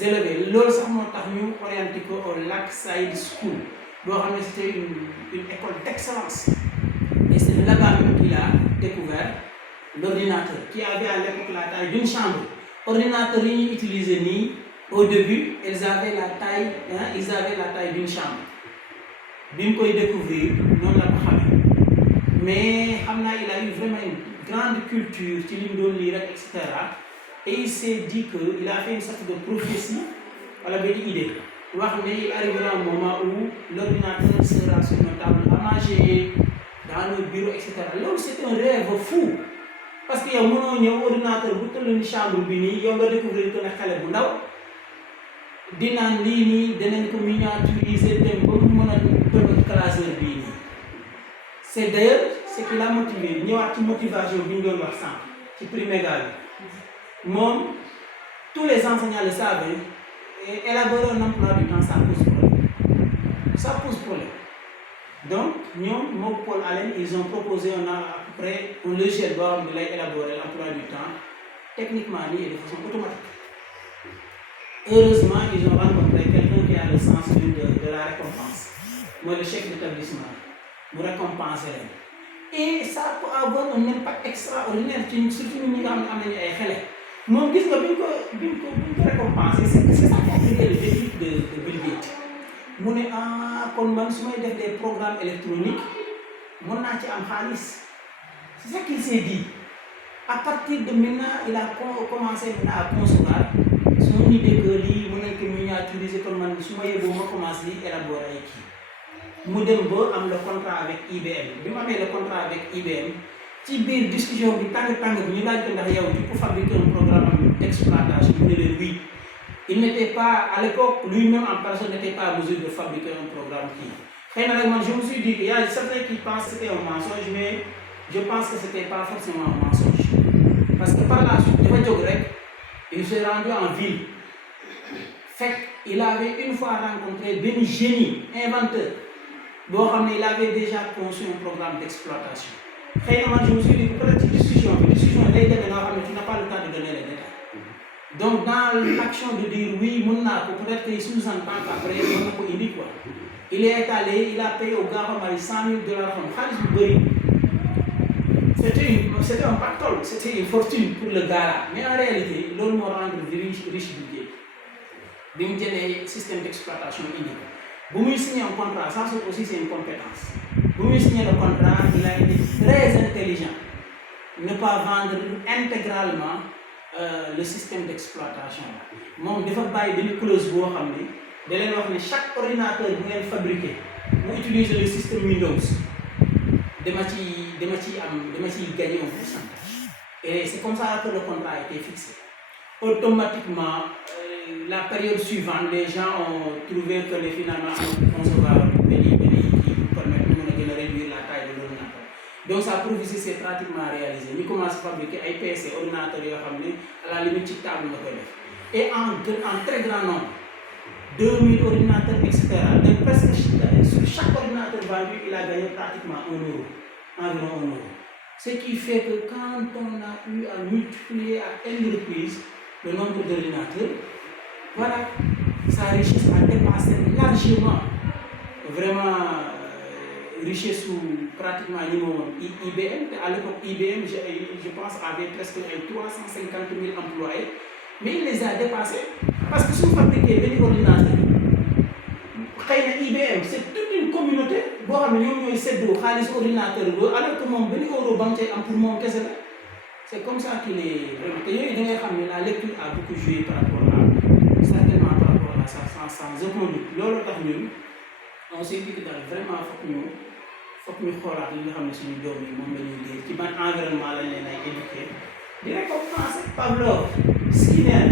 élevé. L'autre, ça m'a orienté au Lakeside School. Bon, c'était une école d'excellence. Et c'est là-bas qu'il a découvert l'ordinateur, qui avait à l'époque la taille d'une chambre. Ordinateur utilisé au début, ils avaient la taille d'une chambre. Bien qu'on découvrir, non la pas. Mais il a eu vraiment une grande culture, il donne lire, etc. Et il s'est dit qu'il a fait une sorte de prophétie, à la belle idée. Il arrivera un moment où l'ordinateur sera sur notre table à manger, dans le bureau, etc. Là, c'était un rêve fou. Parce qu'il y a un ordinateur, vous avez une chambre, vous avez découvert que la calèbre là. Dinan lini denen ko miniaturiser dem ba mu meuna doon classeur bi ni c'est d'ailleurs ce qui l'a motivé ñëwaat ci motivation bi ñu doon wax sank ci prix mégal mom tous les enseignants le savent et élaborer un emploi du temps ça pose problème donc ñom mo Paul Allen ils ont proposé à peu près un logiciel boo xam ne lay élaborer l'emploi du temps techniquement et de façon automatique. Heureusement, ils ont rencontré quelqu'un qui a le sens de la récompense. Moi, le chef d'établissement, vous récompensez. Et ça peut avoir un impact extraordinaire, surtout nous avons amené à Khele. Moi, je dis que bien récompenser, c'est ça qui a créé le déclic de Bill Gates. Moi, comme je fais des programmes électroniques, moi, je suis en Khalis. C'est ça qu'il s'est dit. À partir de maintenant, il a commencé à concevoir son idée que lui, il a miniaturisé comme man, si moi, il a commencé à élaborer. Mu dem ba am le contrat avec IBM. Bi ma amee le contrat avec IBM, ci biir discussion bi tàng bi ñu laaj ko ndax yow tu peux fabriquer un programme d'exploitation. Il dit oui. Il n'était pas, à l'époque, lui-même en personne n'était pas en mesure de fabriquer un programme qui. Je me suis dit qu'il y a certains qui pensent que c'était un mensonge, mais je pense que ce n'était pas forcément un mensonge. Parce que par la suite, il s'est rendu en ville. Fait il avait une fois rencontré un génie, inventeur. Bon, il avait déjà conçu un programme d'exploitation. Je me suis dit que peut-être discussion, tu n'as pas le temps de donner les détails. Donc, dans l'action de dire oui, peut-être qu'il sous-entend qu'après, il dit quoi. Il est allé, il a payé au gars $100,000 comme Khalis Bouri. c'était un pactole, c'était une fortune pour le gars là. Mais en réalité, loolu moo rendre riche Bill Gates bi mu jëlee système d'exploitation indi ko bu muy signer un contrat, ça aussi c'est une compétence. Bu muy signer le contrat, il a été très intelligent. Ne pas vendre intégralement le système d'exploitation moom dafa bàyyi benn clause boo xam ne da leen wax ne chaque ordinateur bu ngeen fabriqué mu utiliser le système Windows dama ciy gagner un pourcentage. Et c'est comme ça que le contrat a été fixé. Automatiquement, la période suivante, les gens ont trouvé que les finalement concevable qui permettent de réduire la taille de l'ordinateur. Donc ça prouve ici c'est pratiquement réalisé. Nous commençons à fabriquer un PC, ordinateur, à la limite, table. Et en très grand nombre, 2000 ordinateurs, etc. Donc presque sur chaque ordinateur vendu, il a gagné pratiquement 1 euro, environ 1 euro. Ce qui fait que quand on a eu à multiplier à une reprise le nombre d'ordinateurs, voilà, sa richesse a dépassé largement, vraiment richesse sous pratiquement IBM. À l'époque, IBM, je pense, avait presque 350 000 employés, mais il les a dépassés parce que si vous fabriquez des ordinateurs, IBM, c'est toute une communauté boo xam ne ñoom ñooy séddoo xaalis ordinateur boobu alors que moom benn euro ba mu cay am pour moom kese la. C'est comme ça qu'il est vraiment te yooyu da ngay xam ne la lecture a beaucoup joué par rapport à certainement par rapport à ça sans aucun doute. Loolu tax ñun on s'est dit que daal vraiment foog ñu xoolaat li nga xam ne suñu doom yi moom la ñuy lire ci ban environnement lañ leen ay éduquer di récompenser Pavlov, Skinner.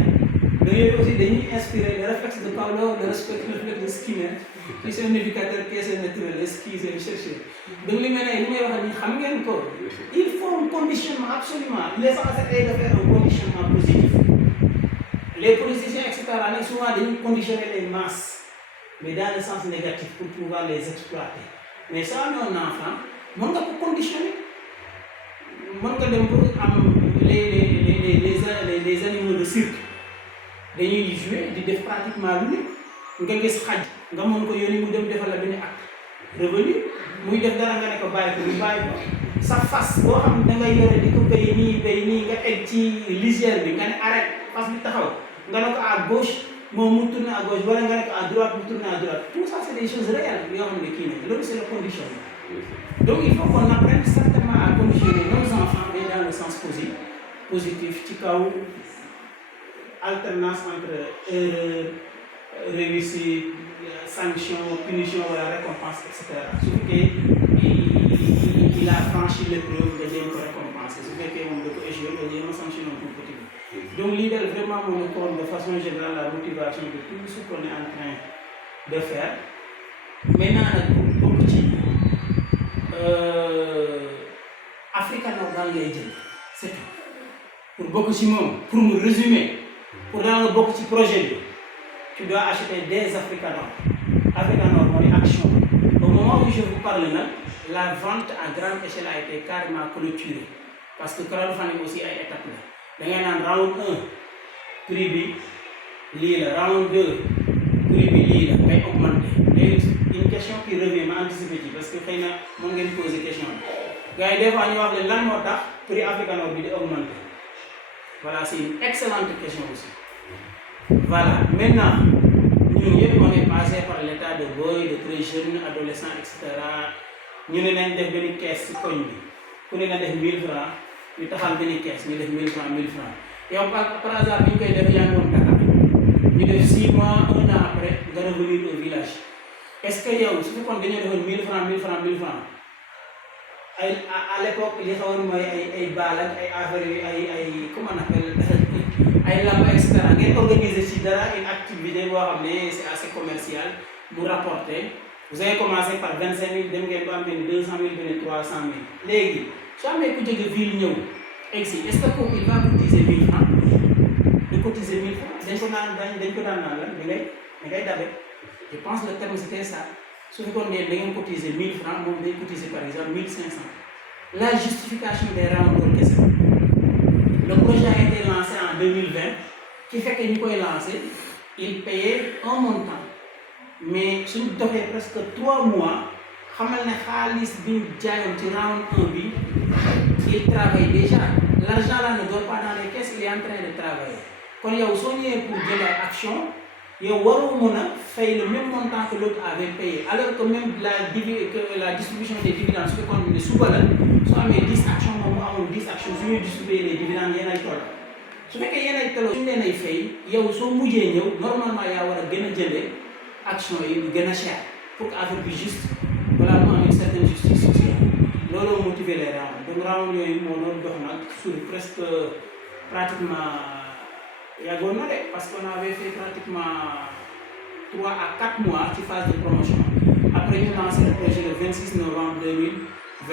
D'ailleurs aussi dañuy inspiré le réflexe de Pavlov, le réflexe de Skinner, qui est un éducateur qui est naturaliste, qui est chercheur. Donc li may wax ni xam ngeen ko, il faut un conditionnement absolument. L'essentiel est de faire un conditionnement positif. Les politiciens etc. nag souvent dañuy conditionner les masses, mais dans le sens négatif pour pouvoir les exploiter. Mais soo amee un enfant mën nga ko conditionner, mën nga dem pour am les animaux de cirque. Dañuy jouer di def pratiquement lu ne nga gis xaj nga mën ko yónni mu dem defal la benn acte revenu muy def dara nga ne ko bàyyi ko ñu bàyyi ko sa fas boo xam ne da ngay yore di ko béy nii nga egg ci lisière bi nga ne arrête fas bi taxaw nga ne ko à gauche moom mu tourne à gauche wala nga ne ko à droite mu tourne à droite tout ça c'est des choses réelles yoo xam ne kii ne loolu c'est le conditionnement. Donc il faut qu'on apprenne certainement à conditionner nos enfants mais dans le sens positif ci kaw alternance entre erreur, réussite, sanction, punition, récompense, etc. Ce qui il a franchi l'épreuve, il a une récompense. Ce qui est un peu échoué, il a une sanction un peu petit. Donc l'idée vraiment mon école de façon générale la motivation de tout ce qu'on est en train de faire. Maintenant, pour beaucoup Africa Nord les jeunes, c'est tout. Pour beaucoup de pour me résumer. Pour dans le beaucoup de projets, tu dois acheter des Africa Nord. Africa Nord, mon action. Au moment où je vous parle, la vente à grande échelle a été carrément clôturée. Parce que crowdfunding aussi a été étape là. Dans round 1, prix bi, round 2, prix bi, mais augmenté. Une question qui revient, mais anticipée, parce que je vais poser une question. Gars, des fois, nous avons l'an mot prix Africa Nord bi augmenté. Voilà, c'est une excellente question aussi. Voilà, maintenant, nous on est passé par l'état de boy, de très jeunes, adolescents, etc. Nous avons fait une caisse sur le Nous avons fait 1000 francs, nous avons fait une caisse, nous avons fait 1000 francs. Et par hasard, nous avons fait Dakar. Nous avons fait 6 mois, 1 an après, nous sommes revenus au village. Est-ce que si vous avez fait 1000 francs, à l'époque, il y avait des balles, des affaires, comment on appelle, des lampes, etc. Vous organisez une activité, c'est assez commercial, vous rapportez. Vous avez commencé par 25 000, vous avez 200 000, 300 000. Légui, jamais vous avez une ville, est-ce qu'il va cotiser 1000 francs? De cotiser 1000 francs, je pense que le terme c'était ça. Si vous avez cotisé 1000 francs, vous devez cotiser par exemple 1500. La justification des rounds qu'est-ce que le projet a été lancé en 2020, qui fait que nous avons lancé, il payait un montant. Mais si nous avons presque 3 mois, nous avons fait round 1, il travaille déjà. L'argent là ne dort pas dans les caisses, il est en train de travailler. Quand il y a aussi pour de l'action, il y a fait le même montant que l'autre avait payé. Alors que même la distribution des dividendes, ce qu'on dit souvent, soit mes 10 actions, ou 10 actions, si vous distribuez les dividendes, il y en a qui su fekkee yéen ay taloo suñu leen ay fay yow soo mujjee ñëw normalement yaa war a gën a jëndee action yi lu gën a cher pour que affaire bi juste voilà mu am une certaine justice sociale looloo motiver les rounds donc round yooyu moo doon dox nag sur presque pratiquement yàggoon na de parce qu'on avait fait pratiquement 3 à 4 mois ci phase de promotion après ñu lancé le projet le 26 novembre 2020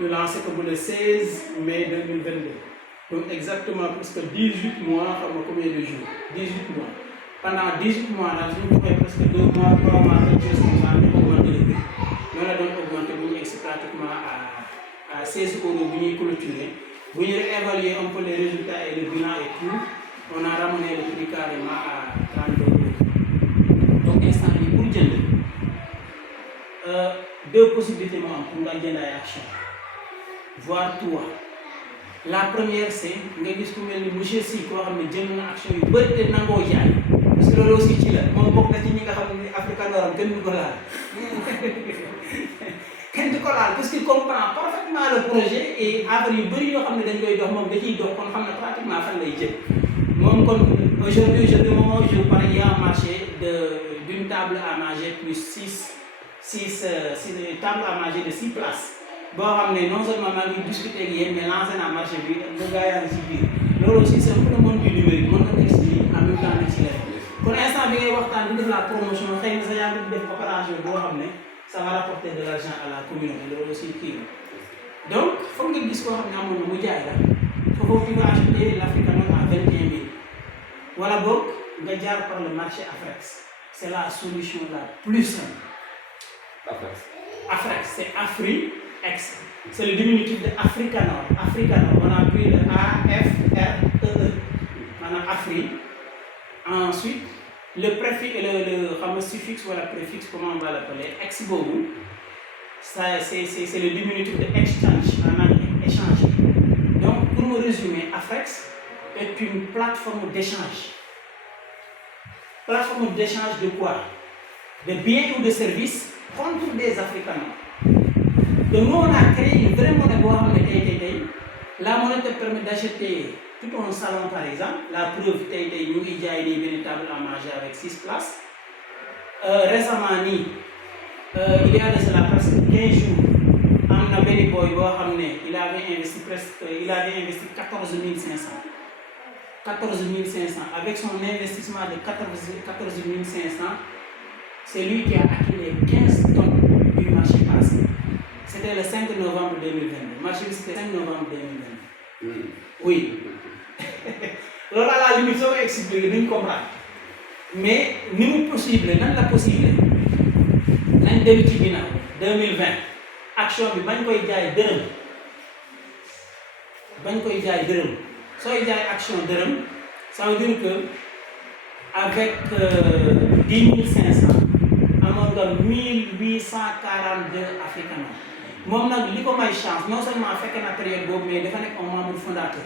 ñu lancé ko le 16 mai 2022. Donc exactement presque 18 mois, combien de jours 18 mois. Pendant 18 mois, là, je fais presque 2 mois, 3 mois, quelque chose comme ça, on augmente le prix. Nous avons augmenté pratiquement à 16 euros pour clôturer. Vous évaluer un peu les résultats et le bilan et tout, on a ramené le prix carrément à 30 euros. Donc instant pour gagner, 2 possibilités pour gagner l'action, voire 3. La première c'est nga gis ku mel ni monsieur Sy koo xam ne jënd na action yu bëri te nangoo jaay parce que loolu aussi ci la moom bokk na ci ñi nga xam ne Africa North kenn du ko laal kenn du ko laal parce qu'il comprend parfaitement le projet et affaire yu bëri yoo xam ne dañ koy dox moom da ciy dox kon xam na pratiquement fan lay jëm moom kon aujourd'hui au moment où je parle il y a un marché d'une table à manger plus 6 tables à manger de 6 places. Bon, non seulement je discuter avec mais lancer dans le marché, le gars est ici. Alors aussi, c'est un peu le monde du numérique, le monde de l'extérieur, en même temps accéléré. Pour l'instant, il y a la promotion, il y a des opérations, ça va rapporter de l'argent à la communauté. Alors aussi, donc, il faut que le discours soit il faut que tu acheter l'Africa North à 21 000. Voilà, donc, on va par le marché Afrex. C'est la solution la plus simple. Afrex, c'est Afrique. C'est le diminutif de Africa North. Africa North, on a pris le A-F-R-E-E. Maintenant, Afrique. Ensuite, le préfixe, le suffixe ou le préfixe, comment on va l'appeler, ex-bogu. C'est le diminutif de exchange, en anglais, échanger. Donc, pour me résumer, Afrex est une plateforme d'échange. Plateforme d'échange de quoi? De biens ou de services contre des Africains. Donc nous on a créé une vraie monnaie pour la monnaie te permet d'acheter tout un salon par exemple. La preuve, nous avons des tables à manger avec 6 places. Récemment, il y a de cela presque 15 jours, il avait investi 14 500. 14 500. Avec son investissement de 14 500, c'est lui qui a acquis les 15 tonnes du marché passé. C'était le 5 novembre 2022. Le marché c'était 5 novembre 2022. Oui. Alors à la limite, ça va expliquer, nous comprenons. Mais nous possible, non la possible. L'année 2020, action bi bañ koy jaay dërëm. Bañ koy jaay dërëm. Sooy jaay action dërëm, ça veut dire que avec 10 500, amoon nga 1842 africains. Moom nag li ko may chance non seulement fekk na période boobu mais dafa nekk un membre fondateur.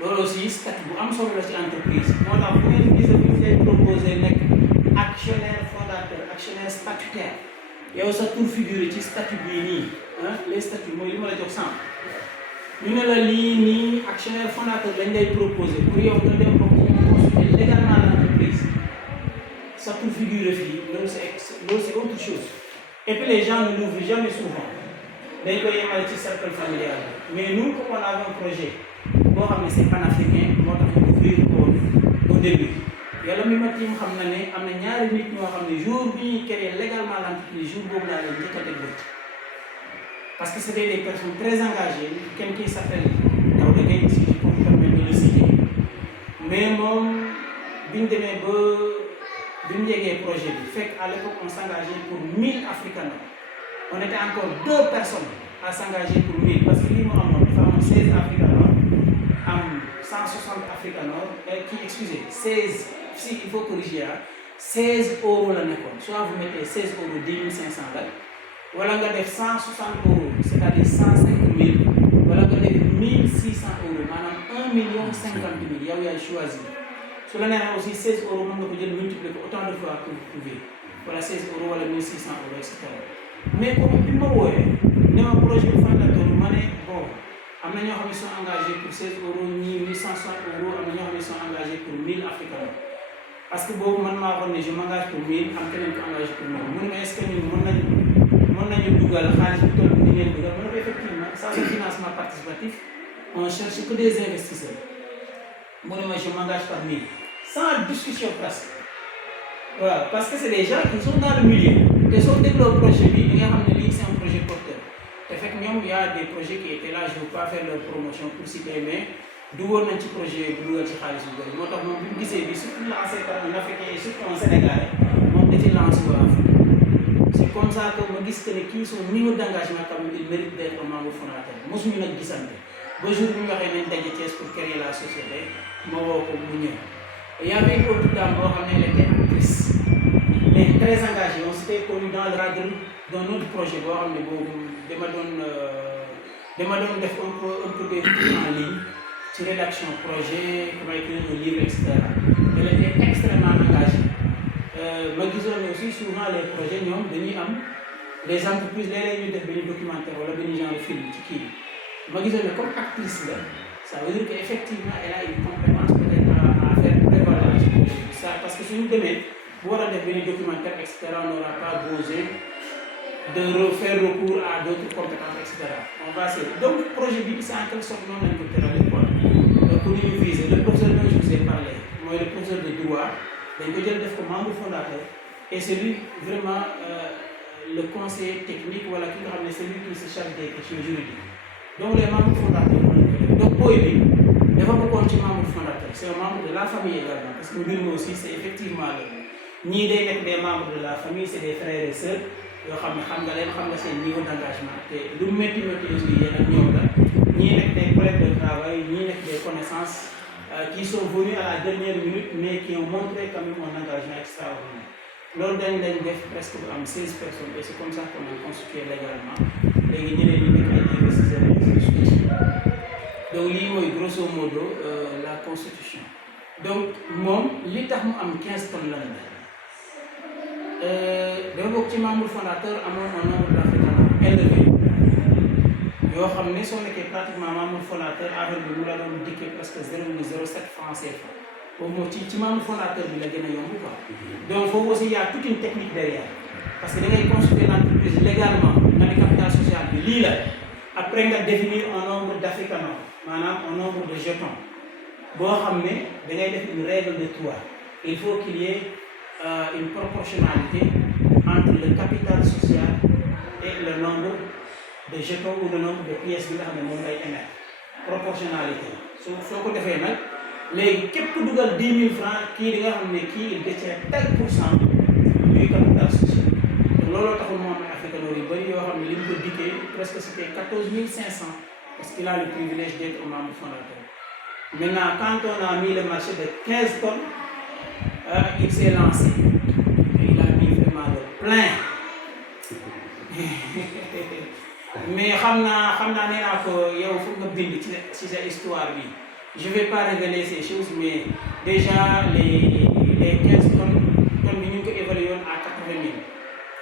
Loolu aussi statut bu am solo la ci entreprise. Moo tax bu ngeen gis ñu lay proposé nekk actionnaire fondateur, actionnaire statutaire. Yow sa tur figuré ci statut bii nii les statuts mooy li ma la jox sànq. Ñu ne la lii nii actionnaire fondateur lañ lay proposé pour yow nga dem bokk ñu consulter légalement l'entreprise. Sa tur figuré fii loolu c'est autre chose. Et puis les gens ne l'ouvrent jamais souvent. Ils peuvent y aller dans le cercle familial. Mais nous, comme on avait un projet, c'est panafricain, nous avons ouvert au début. Il y a le même team qui a dit que le jour où ils créent légalement l'entreprise, le jour où ils ont été catégorisés. Parce que c'était des personnes très engagées. Quelqu'un qui s'appelle Daoudé, si je peux me permettre de le citer. Mais moi, je suis projet. Fait qu'à l'époque, on s'engageait pour 1000 Africains. On était encore 2 personnes à s'engager pour 1000 parce que nous avons 16 Africains, 160 Africains, excusez, 16, si il faut corriger, 16 euros la nécon. Soit vous mettez 16 euros, 10 500 là. Voilà, vous avez 160 euros, c'est-à-dire 105 000. Voilà, wala nga def 1600 euros maanaam 1 million 50 mille yow yaay choisir su la neexee aussi 16 euros mën nga ko jël multiplier ko autant de fois que vous pouvez wala 16 euros wala 1600 euros et cetera mais comme bi ma wooyee ne ma projet bi fan la toll ma ne bon am na ñoo xam ne sont engagés pour 16 euros ñii 1160 euros am na ñoo xam ne sont engagés pour 1000 africains parce que boobu man maa waxoon ne je m'engage pour 1000 am keneen ko engagé pour 1000 mu ne ma est-ce que ñun mën nañu dugal xaalis bu toll ni ngeen dugal ma ne ko effectivement ça c'est financement participatif on cherche que des investisseurs mu ne ma je m'engage par 1000 sans discussion presque voilà parce que c'est des gens qui sont dans le milieu te soo dégloo projet bi di nga xam ne lii c'est un projet porteur te fekk ñoom y a des projets qui étaient là je ne veux pas faire leur promotion pour citer mais dugoon nañ ci projet bu dugal ci xaalis bu bëri moo tax moom bi mu gisee bi surtout lancé par un Africain et surtout un Sénégalais moom da ci lancé waa Afrique c'est comme ça que ma gis que ne kii son niveau d'engagement quand même il mérite d'être membre fondateur mosuñu nag gisante ba jour bi ñu waxee nañ daje Thiès pour créer la société ma woo ko mu ñëw y avait une autre dame boo xam ne elle était actrice mais très engagée on s'était connu dans le cadre d'un autre projet boo xam ne boobu dama doon def un peu des cours en ligne ci rédaction projet comment écrire un livre et cetera elle était extrêmement engagée ma gisoon ne aussi souvent les projets ñoom dañuy am les entreprises léeg-léeg ñu def benn documentaire wala benn genre film ci kii bi ma gisoon ne comme actrice la ça veut dire que effectivement elle a une compétence peut-être à faire prévaloir ci projet bi ça parce que suñu demee bu war a def benn documentaire et cetera on n'aura pas besoin de faire recours à d'autres compétences et cetera on va essayer donc projet bi c'est en quelque sorte noonu lañ ko tëralee quoi pour ñu viser le professeur dont je vous ai parlé mooy le professeur de droit dañ ko jël def ko membre fondateur et c'est lui vraiment le conseiller technique wala ki nga xam ne c'est lui qui se charge des questions juridiques donc les membres fondateurs donc booy bi dafa bokkoon ci membre fondateur c'est un membre de la famille également parce que mbir mi aussi c'est effectivement la ñii day nekk des membres de la famille c'est des frères et sœurs yoo xam ne xam nga leen xam nga seen niveau d'engagement te lu métti aussi yéen ak ñoom la ñii nekk des collègues de travail ñii nekk des connaissances qui sont venus à la dernière minute mais qui ont montré quand même un engagement extraordinaire loolu dañ def presque bu am 16 personnes et c'est comme ça qu'on a constitué légalement léegi ñeneen ñi nekk ay investisseurs donc lii mooy grosso modo la constitution donc moom li tax mu am 15 tonnes lan la dafa bokk ci membre fondateur amoon un nombre d'Africains élevé yoo xam ne soo nekkee pratiquement membre fondateur affaire bi mu la doon dikkee presque 0,07 francs CFA boobu moom ci membre fondateur bi la gën a yomb quoi donc foofu aussi y a toute une technique derrière parce que da ngay constituer l'entreprise légalement nga ne capital social bi lii la après nga définir un nombre d'Africains maanaam un nombre de jetons boo xam ne da ngay def une règle de 3 il faut qu'il y ait une proportionnalité entre le capital social et le nombre de jetons ou le nombre de pièces bi nga xam ne moom lay émettre proportionnalité soo ko defee nag léegi képp ku dugal 10 000 francs kii di nga xam ne kii il détient tel % du capital social te looloo taxul moo am africain yu bëri yoo xam ne li ñu ko dikkee presque c'était 14 500 parce qu'il a le privilège d'être membre fondateur. Maintenant quand on a mis le marché de 15 tonnes il s'est lancé et il a mis vraiment le plein mais xam naa nee naa ko yow foog nga bind ci sa histoire bi je vais pas révéler ces choses mais déjà les 15 tonnes bi ñu ngi ko évalué woon à 80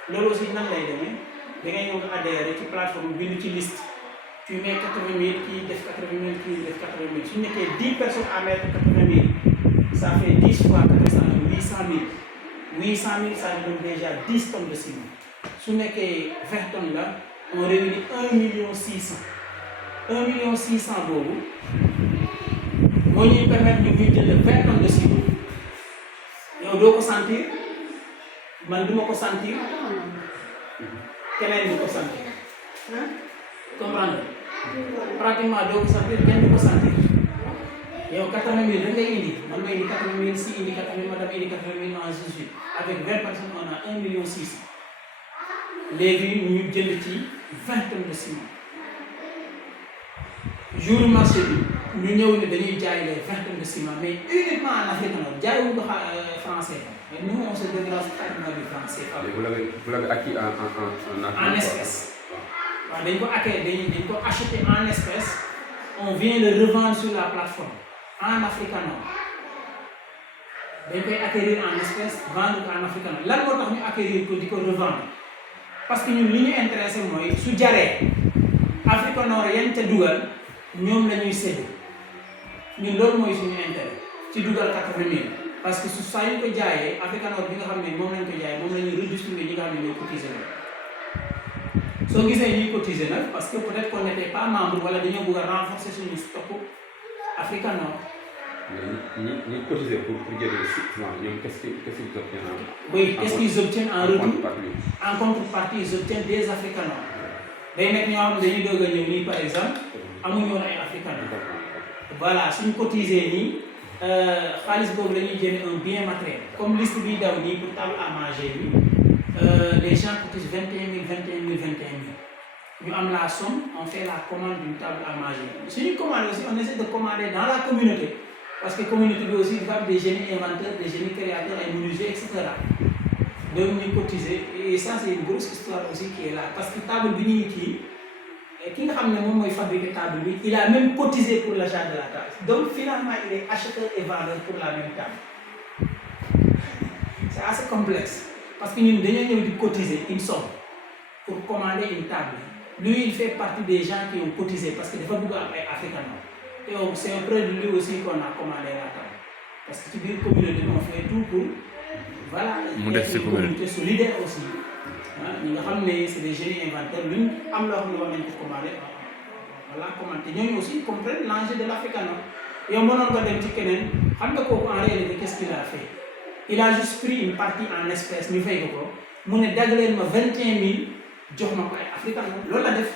000 loolu aussi nan lay demee da ngay ñëw nga adhéré ci plateforme bind ci liste tu mets 80 000 kii def 80 000 kii def 80 000 su ñu nekkee 10 personnes à mettre 80 000 ça fait 10 fois 400 800 000 800 000 ça donne déjà 10 tonnes de ciment su nekkee 20 tonnes là on réunit 1 600 000 1 600 000 boobu moo ñuy permettre ñu muy jël 20 tonnes de ciment yow doo ko sentir man duma ko sentir keneen du ko sentir comprendre pratiquement doo ko sentir kenn du ko sentir yow 80 000 da ngay indi man nga indi 80 000 si indi 80 000 madame indi 80 000 ainsi de suite avec 20 personnes on a 1 600 000 léegi ñu jënd ci 20 tonnes de ciment jour marché bi ñu ñëw ne dañuy jaay les 20 tonnes de ciment mais uniquement en Afrique nord jaayuñu ko français mais nous on se dégrade pratiquement du français. Vous l'avez acquis en espèces. waaw dañ ko acheter en espèces on vient le revendre sur la plateforme en africano dañ koy acquérir en espèces vendre ko en africano lan moo tax ñu acquérir ko di ko revendre parce que ñun li ñu intéressé mooy su jaree africano yan ca dugal ñoom la ñuy sédd ñun loolu mooy suñu intérêt ci dugal 80 000 parce que su saa ñu ko jaayee africano bi nga xam ne moom lañ ko jaayee moom la ñuy redistribuer ñi nga xam ne ñooy cotiser la soo gisee ñuy cotiser nag parce que peut-être qu'on n'était pas membre wala dañoo bëgg a renforcer suñu stock africano. ñi cotiser pour jël ñoom qu'est-ce qu'ils obtiennent oui, qu'est-ce qu'ils obtiennent en retour? En contrepartie, ils obtiennent des africanos. day nekk ñoo xam ne dañuy doog a ñëw nii par exemple amuñu woon ay africanos. voilà suñu cotiser nii xaalis boobu la ñuy jënd un bien matériel comme liste bi daw nii pour table à manger bi les gens cotisent 21 000 21 000 21 000 ñu am la somme on fait la commande d'une table à manger suñu commande aussi on essaie de commander dans la communauté parce que communauté bi aussi dafa am des génies inventeurs des génies créateurs ay menuisiers et cetera donc ñu cotiser et ça c'est une grosse histoire aussi qui est là parce que table bi ñuy kii ki nga xam ne moom mooy fabriquer table bi il a même cotisé pour l'achat de la table donc finalement il est acheteur et vendeur pour la même table c'est assez complexe parce que ñun dañoo ñëw di cotiser une somme pour commander une table lui il fait partie des gens qui ont cotisé parce que dafa bëgg am ay africanos et c'est auprès de lui aussi qu'on a commandé la table parce que ci biir communauté bi on fait tout pour voilà mu def ci communauté solidaire aussi ñi nga xam ne c'est des génies inventeurs luñ am loo xam ne war nañ ko commandé voilà commandé ñooñu aussi comprennent l'enjeu de l'africano yow mënoon ko dem ci keneen xam nga kooku en réalité qu'est-ce qu'il a fait il a juste pris une partie en espèces ñu fay ko mu ne dagleen ma 21 000 jox ma ko ay africanos loolu la def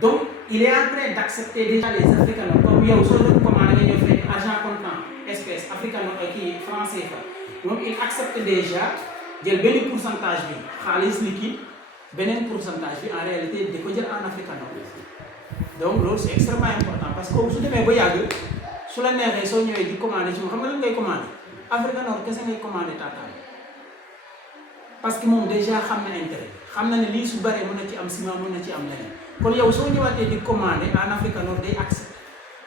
donc il est en train d'accepter déjà les africanos comme yow soo doon commandé nga ñëw fekk argent comptant espèce africanos ak kii franc CFA donc il accepte déjà jël benn pourcentage bi xaalis liquide beneen pourcentage bi en réalité di ko jël en africano donc loolu c'est extrêmement important parce que su demee ba yàgg su la neexee soo ñëwee di commandé ci moom xam nga lan ngay commandé africano kese ngay commandé taataan parce que moom déjà xam na intérêt xam na ne lii su baree mën na ci am ciment mën na ci am leneen kon yow soo ñëwaatee di commandé en africano day accepté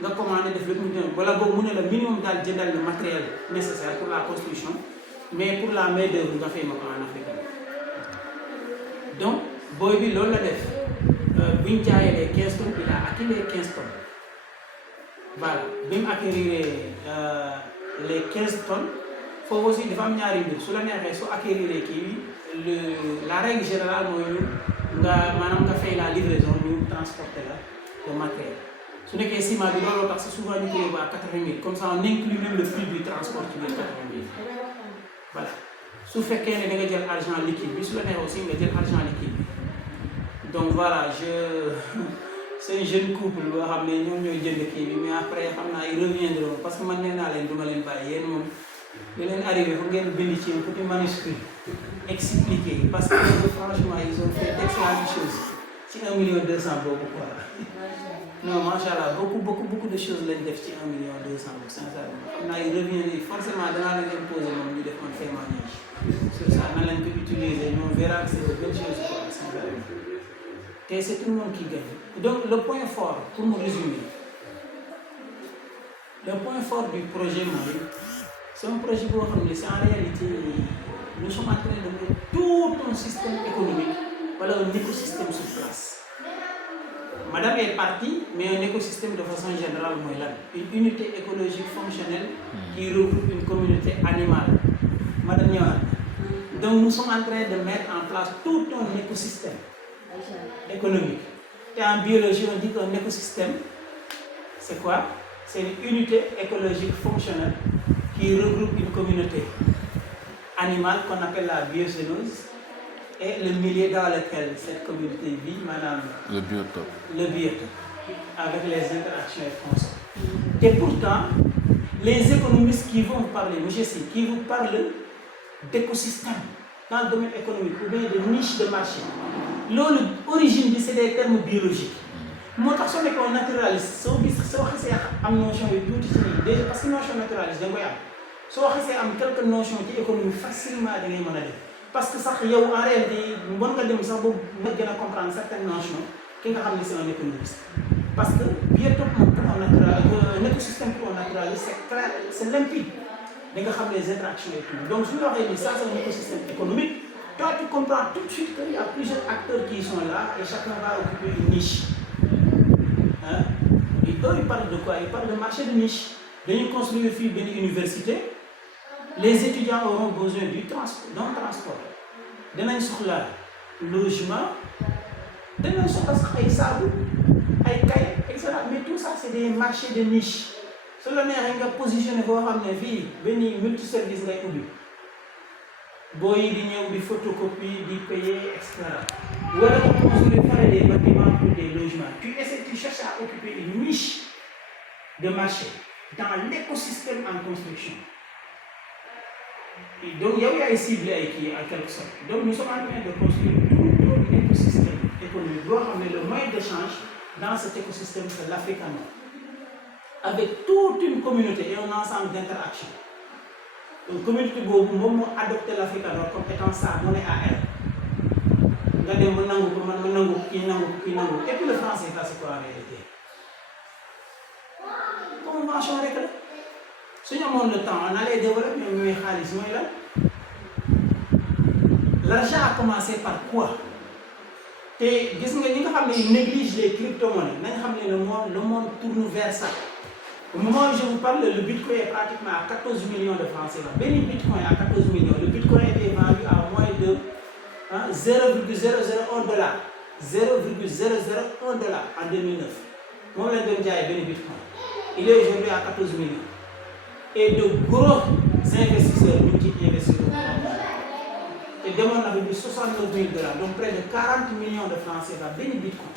nga commandé def lépp mu jëm wala boobu mu ne la minimum daal jëndal le matériel nécessaire pour la construction mais pour la main d'œuvre nga fay ma ko en africano donc booy bi loolu la def buñ jaayee les 15 tonnes il a acquis les 15 tonnes voilà bi mu acquérir les 15 tonnes foofu aussi dafa am ñaari mbir su la neexee soo acquérir kii la règle générale mooy ñu nga maanaam nga fay la livraison ñu transporter la le matériel su nekkee ciment bi looloo tax souvent ñu koy yóbbu à 80 000 comme ça on inclut même le prix du transport ci biir 80 000 voilà su fekkee ne da nga jël argent liquide bi su la neexee aussi nga jël argent liquide bi donc voilà c'est un jeune couple boo xam ne ñoom ñooy jënd kii bi mais après xam naa ils reviendront parce que man nee naa leen du ma leen bàyyi yéen moom li leen arrivé fu ngeen bind ci un petit manuscrit expliqué parce que franchement ils ont fait d'excellentes choses ci 1 200 000 boobu quoi non machallah beaucoup de choses lañ def ci 1 200 000 sincèrement xam naa ils reviennent forcément danaa leen imposer moom ñu def un témoignage sur ça nan lañ ko utiliser on verra que c'est de belles choses quoi sincèrement te c'est tout le monde qui gagne donc le point fort pour me résumer le point fort du projet mooy c'est un projet boo xam ne c'est en réalité nous sommes en train de mettre tout un système économique wala un écosystème sur place madame est partie mais un écosystème de façon générale mooy lan une unité écologique fonctionnelle qui regroupe une communauté animale madame ñëwaat donc nous sommes en train de mettre en place tout un écosystème économique et en biologie on dit qu'un écosystème c'est quoi? C'est une unité écologique fonctionnelle qui regroupe une communauté animale qu'on appelle la biocénose et le milieu dans lequel cette communauté vit, madame. Le biotope. Le biotope, avec les interactions et consorts. Et pourtant, les économistes qui vont vous parler, monsieur Si, qui vous parlent d'écosystème dans le domaine économique ou bien de niche de marché, l'origine, c'est des termes biologiques. moo tax soo nekkoon naturaliste soo xasee am notion yu tuuti ci nii déjà parce que notion naturaliste da nga koy am soo xasee am quelques notions ci économie facilement da ngay mën a def parce que sax yow en réalité mën nga dem sax boobu nga gën a comprendre certaines notions ki nga xam ne c'est un économiste parce que biotope un écosystème naturel c'est clair, c'est limpide. Da nga xam les interactions économiques. Donc su ñu waxee ni ça c'est un écosystème économique, toi tu comprends tout de suite qu'il y a plusieurs acteurs qui sont là et chacun va occuper une niche. Hein? Et eux ils parlent de quoi? Ils parlent de marché de niche. Dañuy construire fii benn université, les étudiants auront besoin d'un transport. Danañ soxla logement, danañ soxla sax ay saabu, ay kay, etc. Mais tout ça c'est des marchés de niche. Su la neexee nga positionné boo xam ne fii benn multiservice ngay ubbi booy yi di ñëw di photocopie di payer et cetera. Wala nga construire des bâtiments pour des logements. Tu cherches à occuper une niche de marché dans l'écosystème en construction. Et donc yow yaay ciblé ay kii en quelque sorte. Donc nous sommes en train de construire tout un écosystème économique boo xam ne le moyen d'échange dans cet écosystème c'est l'Africaner, avec toute une communauté et un ensemble d'interactions. Une communauté boobu moom moo adopté l'Africaner comme étant sa monnaie à elle. Nga dem ba nangu ko man ma nangu kii nangu kii nangu et puis le franc CFA c'est quoi en réalité? Convention rek la. Su ñu amoon le temps on allait développer mais xaalis mooy lan. L'argent a commencé par quoi? te gis nga ñi nga xam ne ils négligent les crypto-monnaies nañ xam ne le monde tourne vers ça. Au moment où je vous parle, le bitcoin est pratiquement à 14 millions de francs CFA. Benny bitcoin à 14 millions. Le bitcoin était vendu à moins de 0,001 $. 0,001 $ en 2009. Moi, je l'ai dit à Benny bitcoin. Il est aujourd'hui à 14 millions. Et de gros investisseurs multi-investisseurs. Et demande avec 69 000 $, donc près de 40 millions de francs CFA. Benny bitcoin.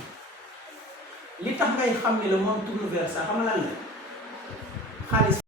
Li tax ngay xam ne le monde tourne vers ça xam nga lan la xaalis